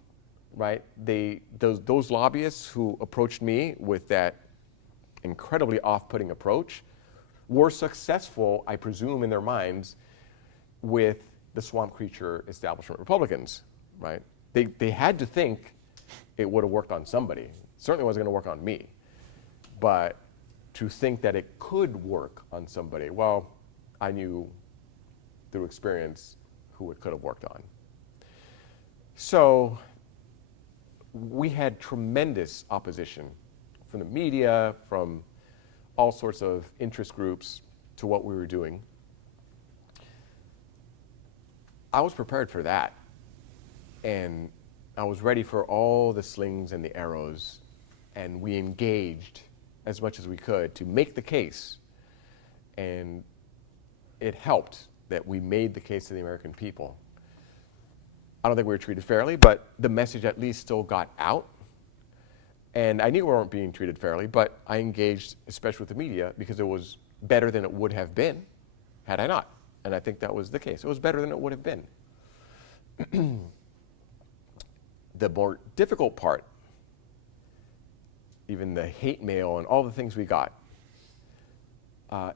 right? Those lobbyists who approached me with that incredibly off-putting approach were successful, I presume, in their minds with the swamp creature establishment Republicans, right? They had to think it would have worked on somebody. It certainly wasn't going to work on me. But to think that it could work on somebody, well, I knew through experience who it could have worked on. So we had tremendous opposition from the media, from all sorts of interest groups to what we were doing. I was prepared for that. And I was ready for all the slings and the arrows. And we engaged as much as we could to make the case. And it helped that we made the case to the American people. I don't think we were treated fairly, but the message at least still got out. And I knew we weren't being treated fairly, but I engaged, especially with the media, because it was better than it would have been had I not. And I think that was the case. It was better than it would have been. The more difficult part, even the hate mail and all the things we got,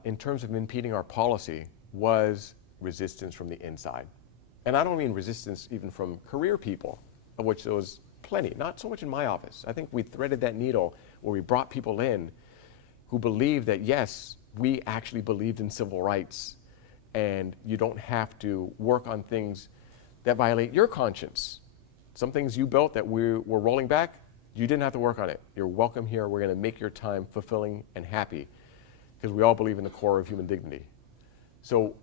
in terms of impeding our policy, was resistance from the inside. And I don't mean resistance even from career people, of which there was plenty, not so much in my office. I think we threaded that needle where we brought people in who believed that, yes, we actually believed in civil rights and you don't have to work on things that violate your conscience. Some things you built that we're rolling back, you didn't have to work on it. You're welcome here. We're going to make your time fulfilling and happy because we all believe in the core of human dignity. So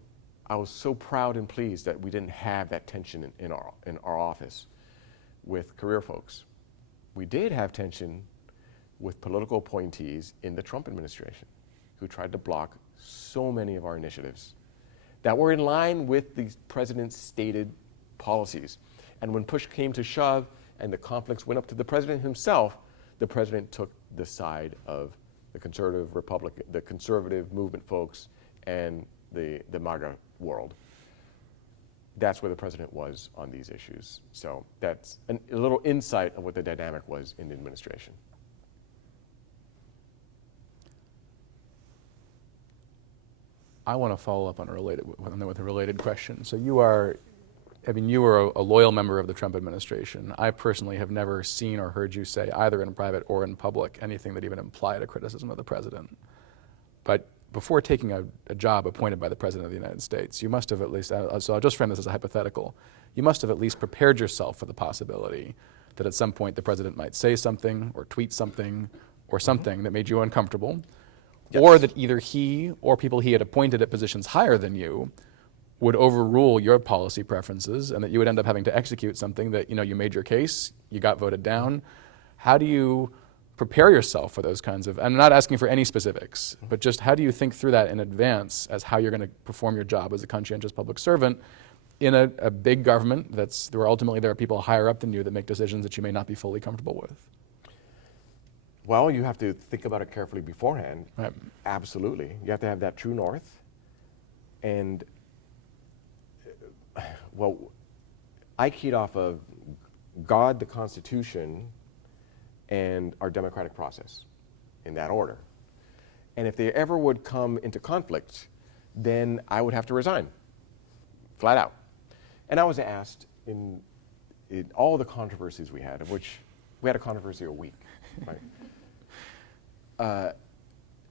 I was so proud and pleased that we didn't have that tension in our office with career folks. We did have tension with political appointees in the Trump administration who tried to block so many of our initiatives that were in line with the president's stated policies. And when push came to shove and the conflicts went up to the president himself, the president took the side of the conservative Republican, the conservative movement folks and the MAGA world. That's where the president was on these issues. So that's a little insight of what the dynamic was in the administration. I want to follow up on with a related question. So you were a loyal member of the Trump administration. I personally have never seen or heard you say, either in private or in public, anything that even implied a criticism of the president. But before taking a job appointed by the President of the United States, you must have at least, so I'll just frame this as a hypothetical, you must have at least prepared yourself for the possibility that at some point the President might say something or tweet something or something that made you uncomfortable, Yes. or that either he or people he had appointed at positions higher than you would overrule your policy preferences and that you would end up having to execute something that, you made your case, you got voted down. How do you prepare yourself for those kinds of, I'm not asking for any specifics, but just how do you think through that in advance as how you're going to perform your job as a conscientious public servant in a big government where ultimately there are people higher up than you that make decisions that you may not be fully comfortable with? Well, you have to think about it carefully beforehand. Right. Absolutely. You have to have that true north. And, well, I keyed off of God, the Constitution, and our democratic process, in that order. And if they ever would come into conflict, then I would have to resign, flat out. And I was asked in all the controversies we had, of which we had a controversy a week, right?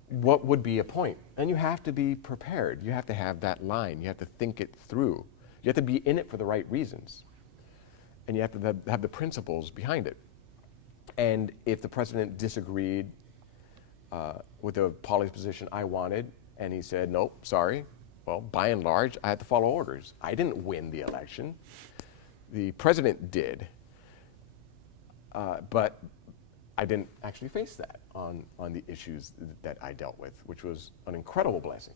What would be a point? And you have to be prepared. You have to have that line. You have to think it through. You have to be in it for the right reasons. And you have to have the principles behind it. And if the president disagreed with the policy position I wanted, and he said, nope, sorry, well, by and large, I had to follow orders. I didn't win the election. The president did. But I didn't actually face that on the issues that I dealt with, which was an incredible blessing.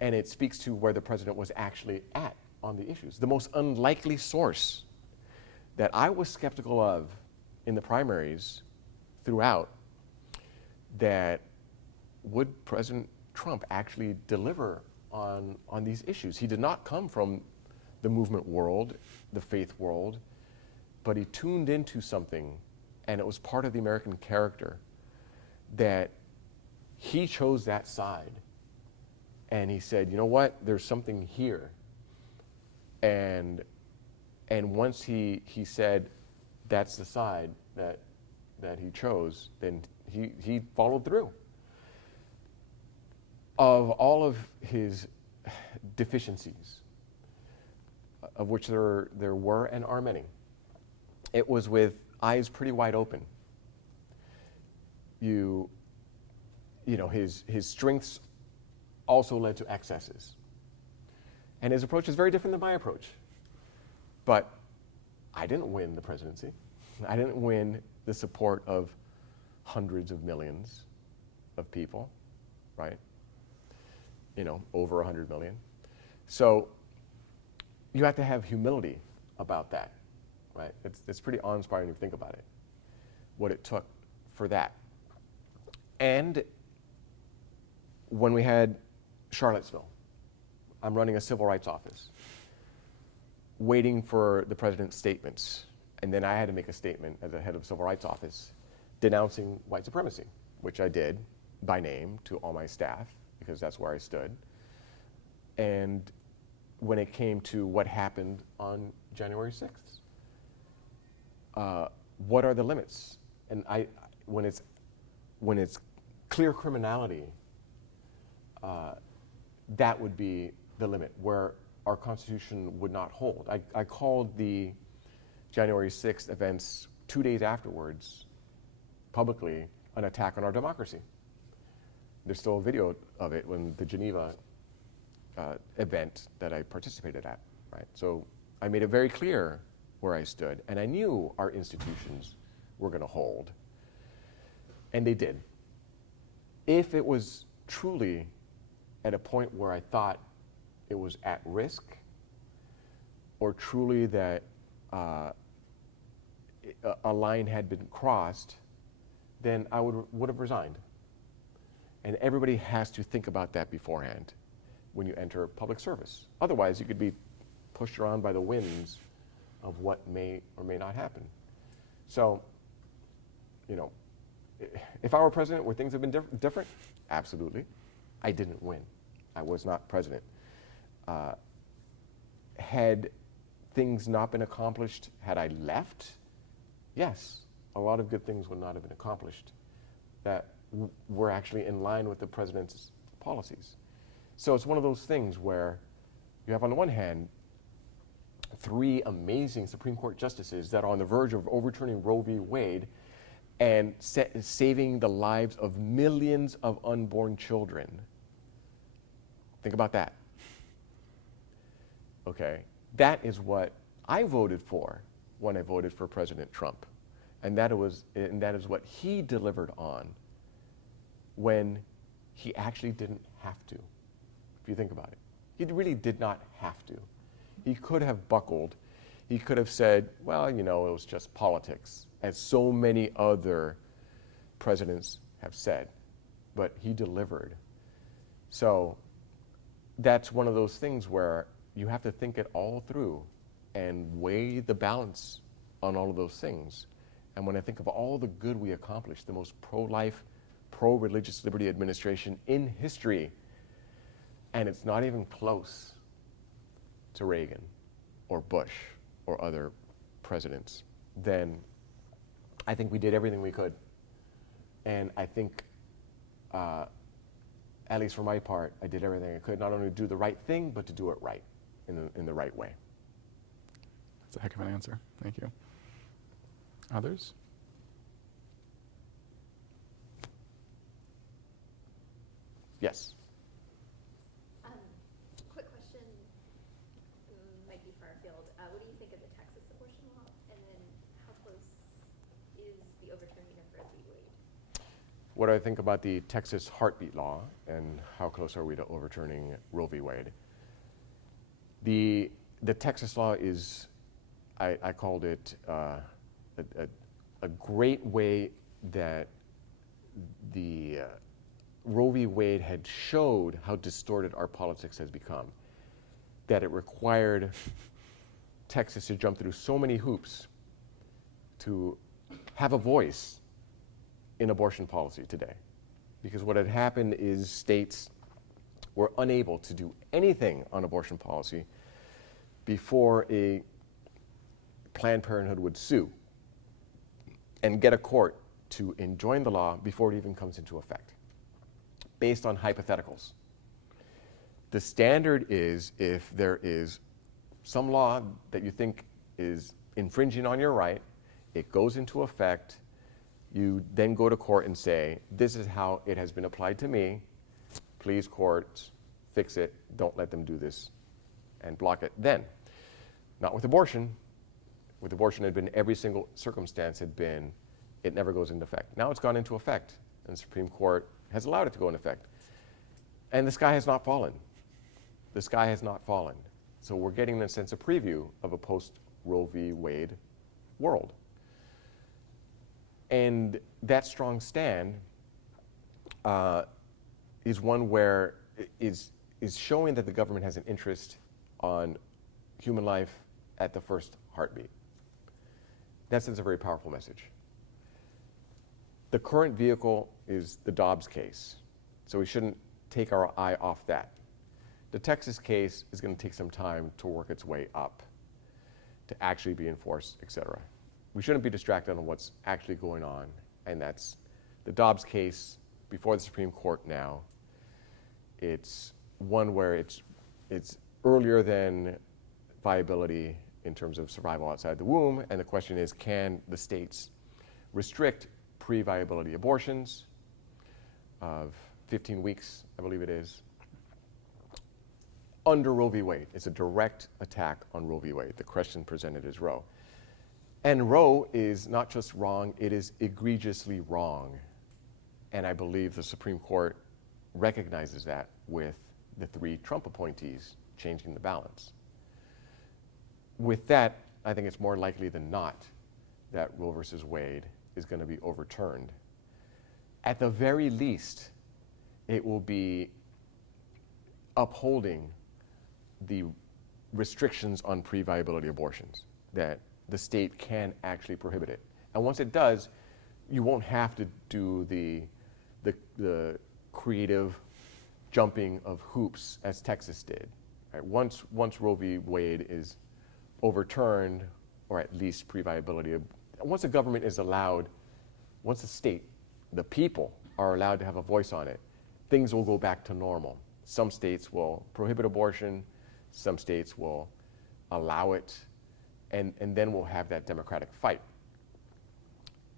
And it speaks to where the president was actually at on the issues. The most unlikely source that I was skeptical of in the primaries throughout, that would President Trump actually deliver on these issues? He did not come from the movement world, the faith world, but he tuned into something, and it was part of the American character, that he chose that side. And he said, you know what, there's something here. And once he said that's the side that he chose, then he followed through. Of all of his deficiencies, of which there were and are many, it was with eyes pretty wide open. You know, his strengths also led to excesses. And his approach is very different than my approach. But I didn't win the presidency. I didn't win the support of hundreds of millions of people, right? You know, over 100 million. So you have to have humility about that, right? It's pretty awe-inspiring if you think about it, what it took for that. And when we had Charlottesville, I'm running a civil rights office, waiting for the president's statements. And then I had to make a statement as a head of civil rights office denouncing white supremacy, which I did by name to all my staff, because that's where I stood. And when it came to what happened on January 6th, what are the limits? And when it's clear criminality, that would be the limit where our Constitution would not hold. I called the January 6th events 2 days afterwards, publicly, an attack on our democracy. There's still a video of it when the Geneva event that I participated at, right? So I made it very clear where I stood, and I knew our institutions were going to hold, and they did. If it was truly at a point where I thought it was at risk, or truly that a line had been crossed, then I would have resigned. And everybody has to think about that beforehand when you enter public service. Otherwise, you could be pushed around by the winds of what may or may not happen. So, you know, if I were president, would things have been different? Absolutely. I didn't win. I was not president. Had things not been accomplished, had I left? Yes, a lot of good things would not have been accomplished that were actually in line with the president's policies. So it's one of those things where you have, on the one hand, 3 amazing Supreme Court justices that are on the verge of overturning Roe v. Wade and saving the lives of millions of unborn children. Think about that. Okay, that is what I voted for when I voted for President Trump, and that is what he delivered on when he actually didn't have to. If you think about it, he really did not have to. He could have buckled. He could have said, well, you know, it was just politics, as so many other presidents have said, but he delivered. So that's one of those things where you have to think it all through and weigh the balance on all of those things. And when I think of all the good we accomplished, the most pro-life, pro-religious liberty administration in history, and it's not even close to Reagan or Bush or other presidents, then I think we did everything we could. And I think, at least for my part, I did everything I could, not only to do the right thing, but to do it right, in the right way. That's a heck of an answer. Thank you. Others? Yes. Quick question, might be far afield. What do you think of the Texas abortion law? And then how close is the overturning of Roe v. Wade? What do I think about the Texas heartbeat law, and how close are we to overturning Roe v. Wade? The Texas law is, I called it a great way that the Roe v. Wade had showed how distorted our politics has become, that it required Texas to jump through so many hoops to have a voice in abortion policy today. Because what had happened is states were unable to do anything on abortion policy before a Planned Parenthood would sue and get a court to enjoin the law before it even comes into effect, based on hypotheticals. The standard is, if there is some law that you think is infringing on your right, it goes into effect, you then go to court and say, this is how it has been applied to me, please courts, fix it, don't let them do this, and block it then. Not with abortion. With abortion, it had been every single circumstance had been, it never goes into effect. Now it's gone into effect, and the Supreme Court has allowed it to go into effect. And the sky has not fallen. The sky has not fallen. So we're getting, in a sense, a preview of a post-Roe v. Wade world. And that strong stand is one where is showing that the government has an interest on human life at the first heartbeat. That sends a very powerful message. The current vehicle is the Dobbs case, so we shouldn't take our eye off that. The Texas case is going to take some time to work its way up, to actually be enforced, et cetera. We shouldn't be distracted on what's actually going on, and that's the Dobbs case before the Supreme Court now. It's one where it's earlier than viability in terms of survival outside the womb, and the question is, can the states restrict pre-viability abortions of 15 weeks, I believe it is, under Roe v. Wade? It's a direct attack on Roe v. Wade. The question presented is Roe. And Roe is not just wrong, it is egregiously wrong. And I believe the Supreme Court recognizes that with the 3 Trump appointees changing the balance. With that, I think it's more likely than not that Roe versus Wade is going to be overturned. At the very least, it will be upholding the restrictions on pre-viability abortions, that the state can actually prohibit it. And once it does, you won't have to do the creative jumping of hoops as Texas did. Right? Once Roe v. Wade is overturned, or at least pre-viability, once a government is allowed, once the state, the people are allowed to have a voice on it, things will go back to normal. Some states will prohibit abortion, some states will allow it, and then we'll have that democratic fight.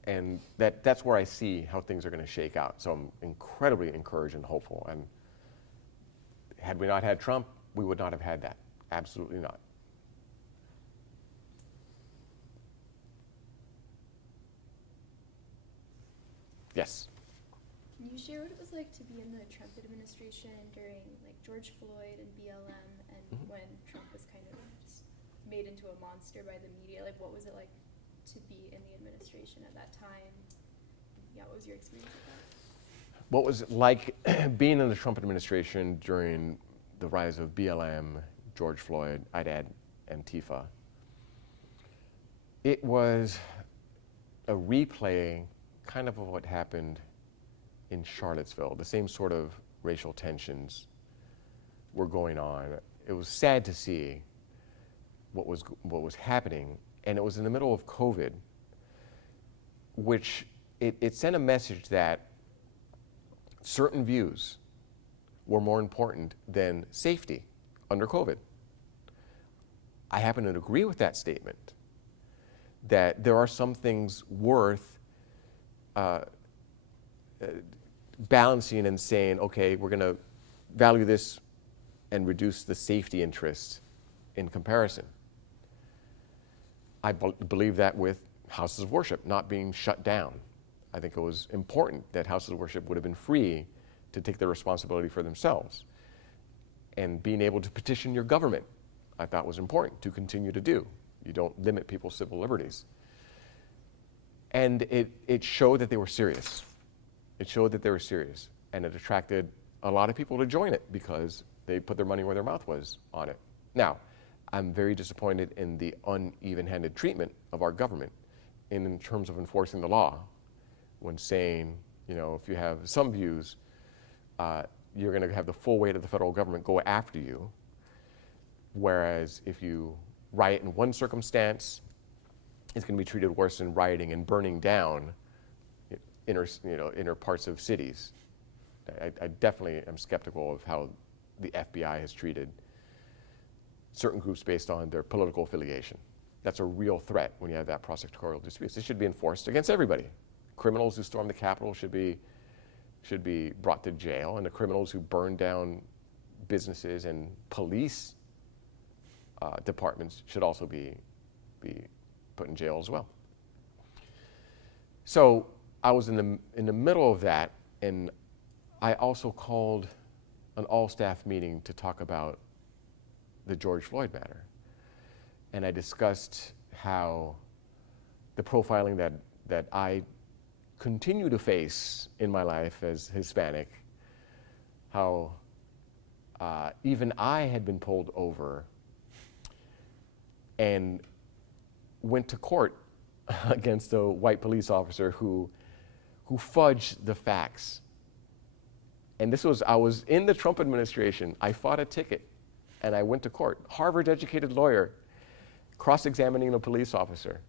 And that's where I see how things are going to shake out. So I'm incredibly encouraged and hopeful. And had we not had Trump, we would not have had that. Absolutely not. Yes. Can you share what it was like to be in the Trump administration during like George Floyd and BLM, and when Trump was kind of just made into a monster by the media? Like, what was it like to be in the administration at that time? Yeah, what was your experience with that? What was it like being in the Trump administration during the rise of BLM, George Floyd, I'd add Antifa? It was a replay kind of what happened in Charlottesville. The same sort of racial tensions were going on. It was sad to see what was happening, and it was in the middle of COVID, which it sent a message that certain views were more important than safety under COVID. I happen to agree with that statement, that there are some things worth balancing and saying, okay, we're going to value this and reduce the safety interests in comparison. I believe that with houses of worship not being shut down. I think it was important that houses of worship would have been free to take their responsibility for themselves. And being able to petition your government, I thought was important to continue to do. You don't limit people's civil liberties. And it showed that they were serious. It showed that they were serious. And it attracted a lot of people to join it because they put their money where their mouth was on it. Now, I'm very disappointed in the uneven-handed treatment of our government in terms of enforcing the law, when saying, you know, if you have some views, you're going to have the full weight of the federal government go after you, whereas if you riot in one circumstance, it's going to be treated worse than rioting and burning down inner parts of cities. I definitely am skeptical of how the FBI has treated certain groups based on their political affiliation. That's a real threat when you have that prosecutorial disputes. It should be enforced against everybody. Criminals who storm the Capitol should be brought to jail, and the criminals who burn down businesses and police departments should also be put in jail as well. So I was in the middle of that, and I also called an all-staff meeting to talk about the George Floyd matter. And I discussed how the profiling that I continue to face in my life as Hispanic, how even I had been pulled over and went to court against a white police officer who fudged the facts. And I was in the Trump administration. I fought a ticket and I went to court. Harvard-educated lawyer, cross-examining a police officer.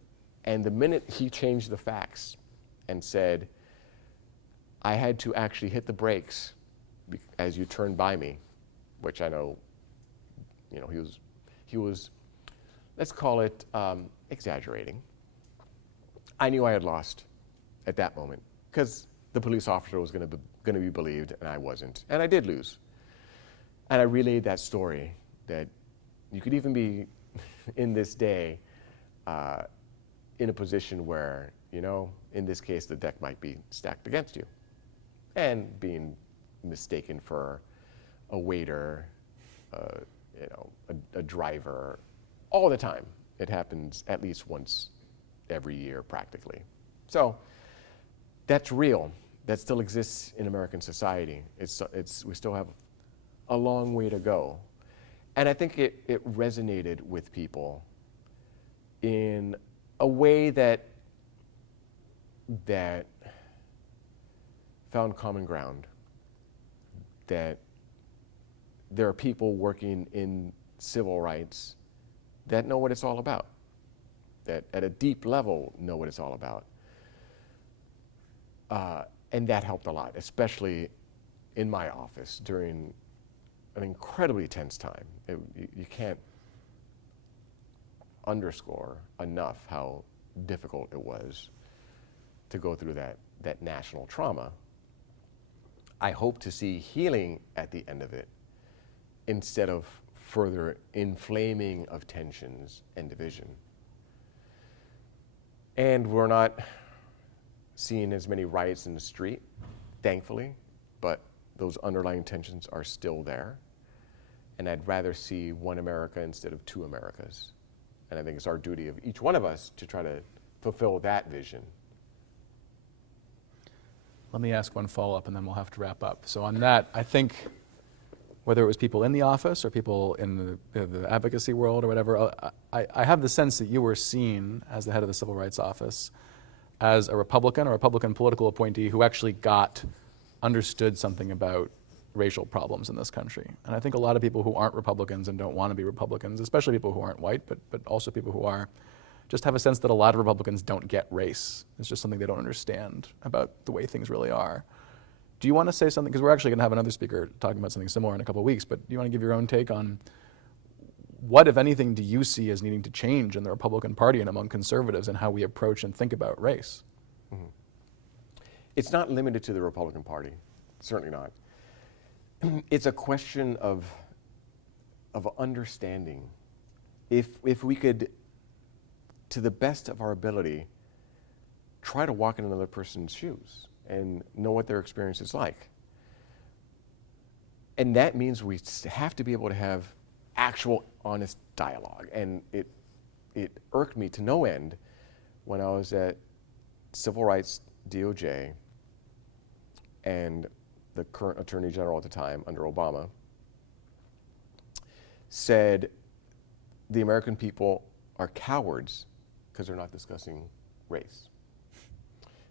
And the minute he changed the facts and said, I had to actually hit the brakes as you turned by me, which I know, you know, he was, let's call it exaggerating. I knew I had lost at that moment because the police officer was going to be believed and I wasn't, and I did lose. And I relayed that story that you could even be in this day in a position where, you know, in this case, the deck might be stacked against you. And being mistaken for a waiter, you know, a driver, all the time. It happens at least once every year, practically. So that's real. That still exists in American society. We still have a long way to go. And I think it resonated with people in a way that found common ground, that there are people working in civil rights that know what it's all about, that at a deep level know what it's all about. And that helped a lot, especially in my office during an incredibly tense time. You can't underscore enough how difficult it was to go through that national trauma. I hope to see healing at the end of it instead of further inflaming of tensions and division. And we're not seeing as many riots in the street, thankfully, but those underlying tensions are still there. And I'd rather see one America instead of two Americas. And I think it's our duty of each one of us to try to fulfill that vision. Let me ask one follow-up and then we'll have to wrap up. So on that, I think whether it was people in the office or people in the advocacy world or whatever, I have the sense that you were seen as the head of the Civil Rights Office as a Republican political appointee who actually understood something about racial problems in this country. And I think a lot of people who aren't Republicans and don't want to be Republicans, especially people who aren't white, but also people who are, just have a sense that a lot of Republicans don't get race. It's just something they don't understand about the way things really are. Do you want to say something, because we're actually going to have another speaker talking about something similar in a couple of weeks, but do you want to give your own take on what, if anything, do you see as needing to change in the Republican Party and among conservatives and how we approach and think about race? Mm-hmm. It's not limited to the Republican Party, certainly not. It's a question of understanding. If we could, to the best of our ability, try to walk in another person's shoes and know what their experience is like. And that means we have to be able to have actual honest dialogue. And it irked me to no end when I was at Civil Rights DOJ and the current Attorney General at the time, under Obama, said the American people are cowards because they're not discussing race.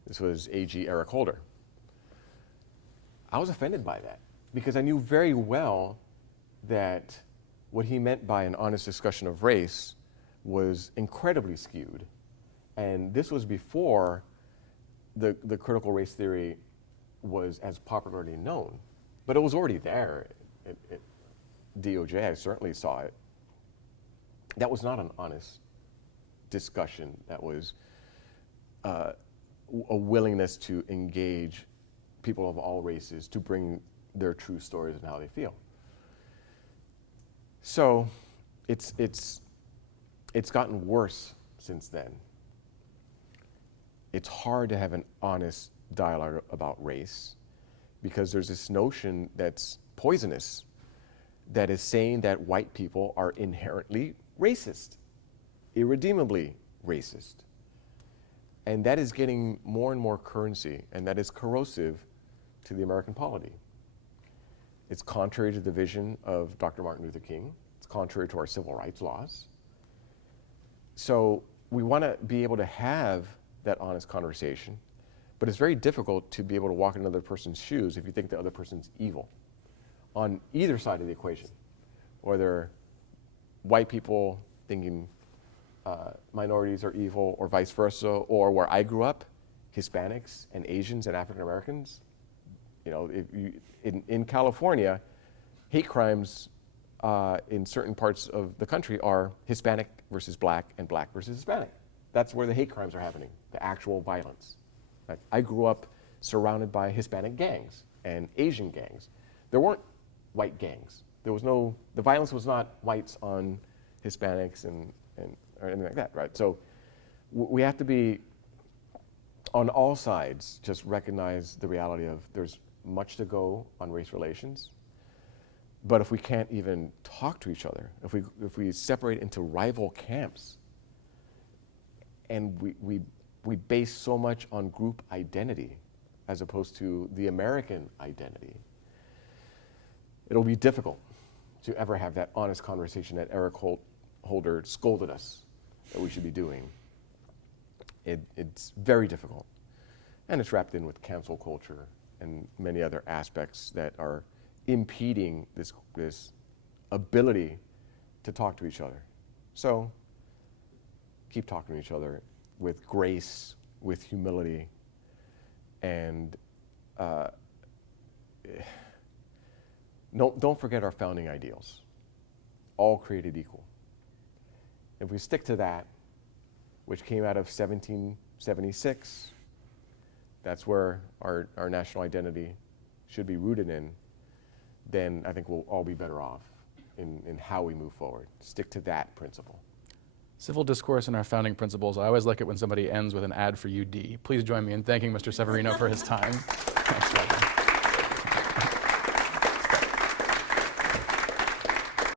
This was AG Eric Holder. I was offended by that because I knew very well that what he meant by an honest discussion of race was incredibly skewed. And this was before the critical race theory was as popularly known. But it was already there at DOJ. I certainly saw it. That was not an honest discussion. That was a willingness to engage people of all races to bring their true stories and how they feel. So it's gotten worse since then. It's hard to have an honest dialogue about race because there's this notion that's poisonous that is saying that white people are inherently racist, irredeemably racist. And that is getting more and more currency, and that is corrosive to the American polity. It's contrary to the vision of Dr. Martin Luther King. It's contrary to our civil rights laws. So we want to be able to have that honest conversation, but it's very difficult to be able to walk in another person's shoes if you think the other person's evil on either side of the equation, whether white people thinking minorities are evil or vice versa, or where I grew up, Hispanics and Asians and African Americans. You know, in California, hate crimes in certain parts of the country are Hispanic versus black and black versus Hispanic. That's where the hate crimes are happening, the actual violence. Like, I grew up surrounded by Hispanic gangs and Asian gangs. There weren't white gangs. There was no, the violence was not whites on Hispanics and or anything like that, right? So we have to be, on all sides, just recognize the reality of there's much to go on race relations. But if we can't even talk to each other, if we separate into rival camps, and we base so much on group identity as opposed to the American identity, it'll be difficult to ever have that honest conversation that Eric Holder scolded us that we should be doing. It's very difficult. And it's wrapped in with cancel culture and many other aspects that are impeding this ability to talk to each other. So keep talking to each other with grace, with humility, and don't forget our founding ideals. All created equal. If we stick to that, which came out of 1776, that's where our national identity should be rooted in, then I think we'll all be better off in how we move forward. Stick to that principle. Civil discourse and our founding principles. I always like it when somebody ends with an ad for UD. Please join me in thanking Mr. Severino for his time.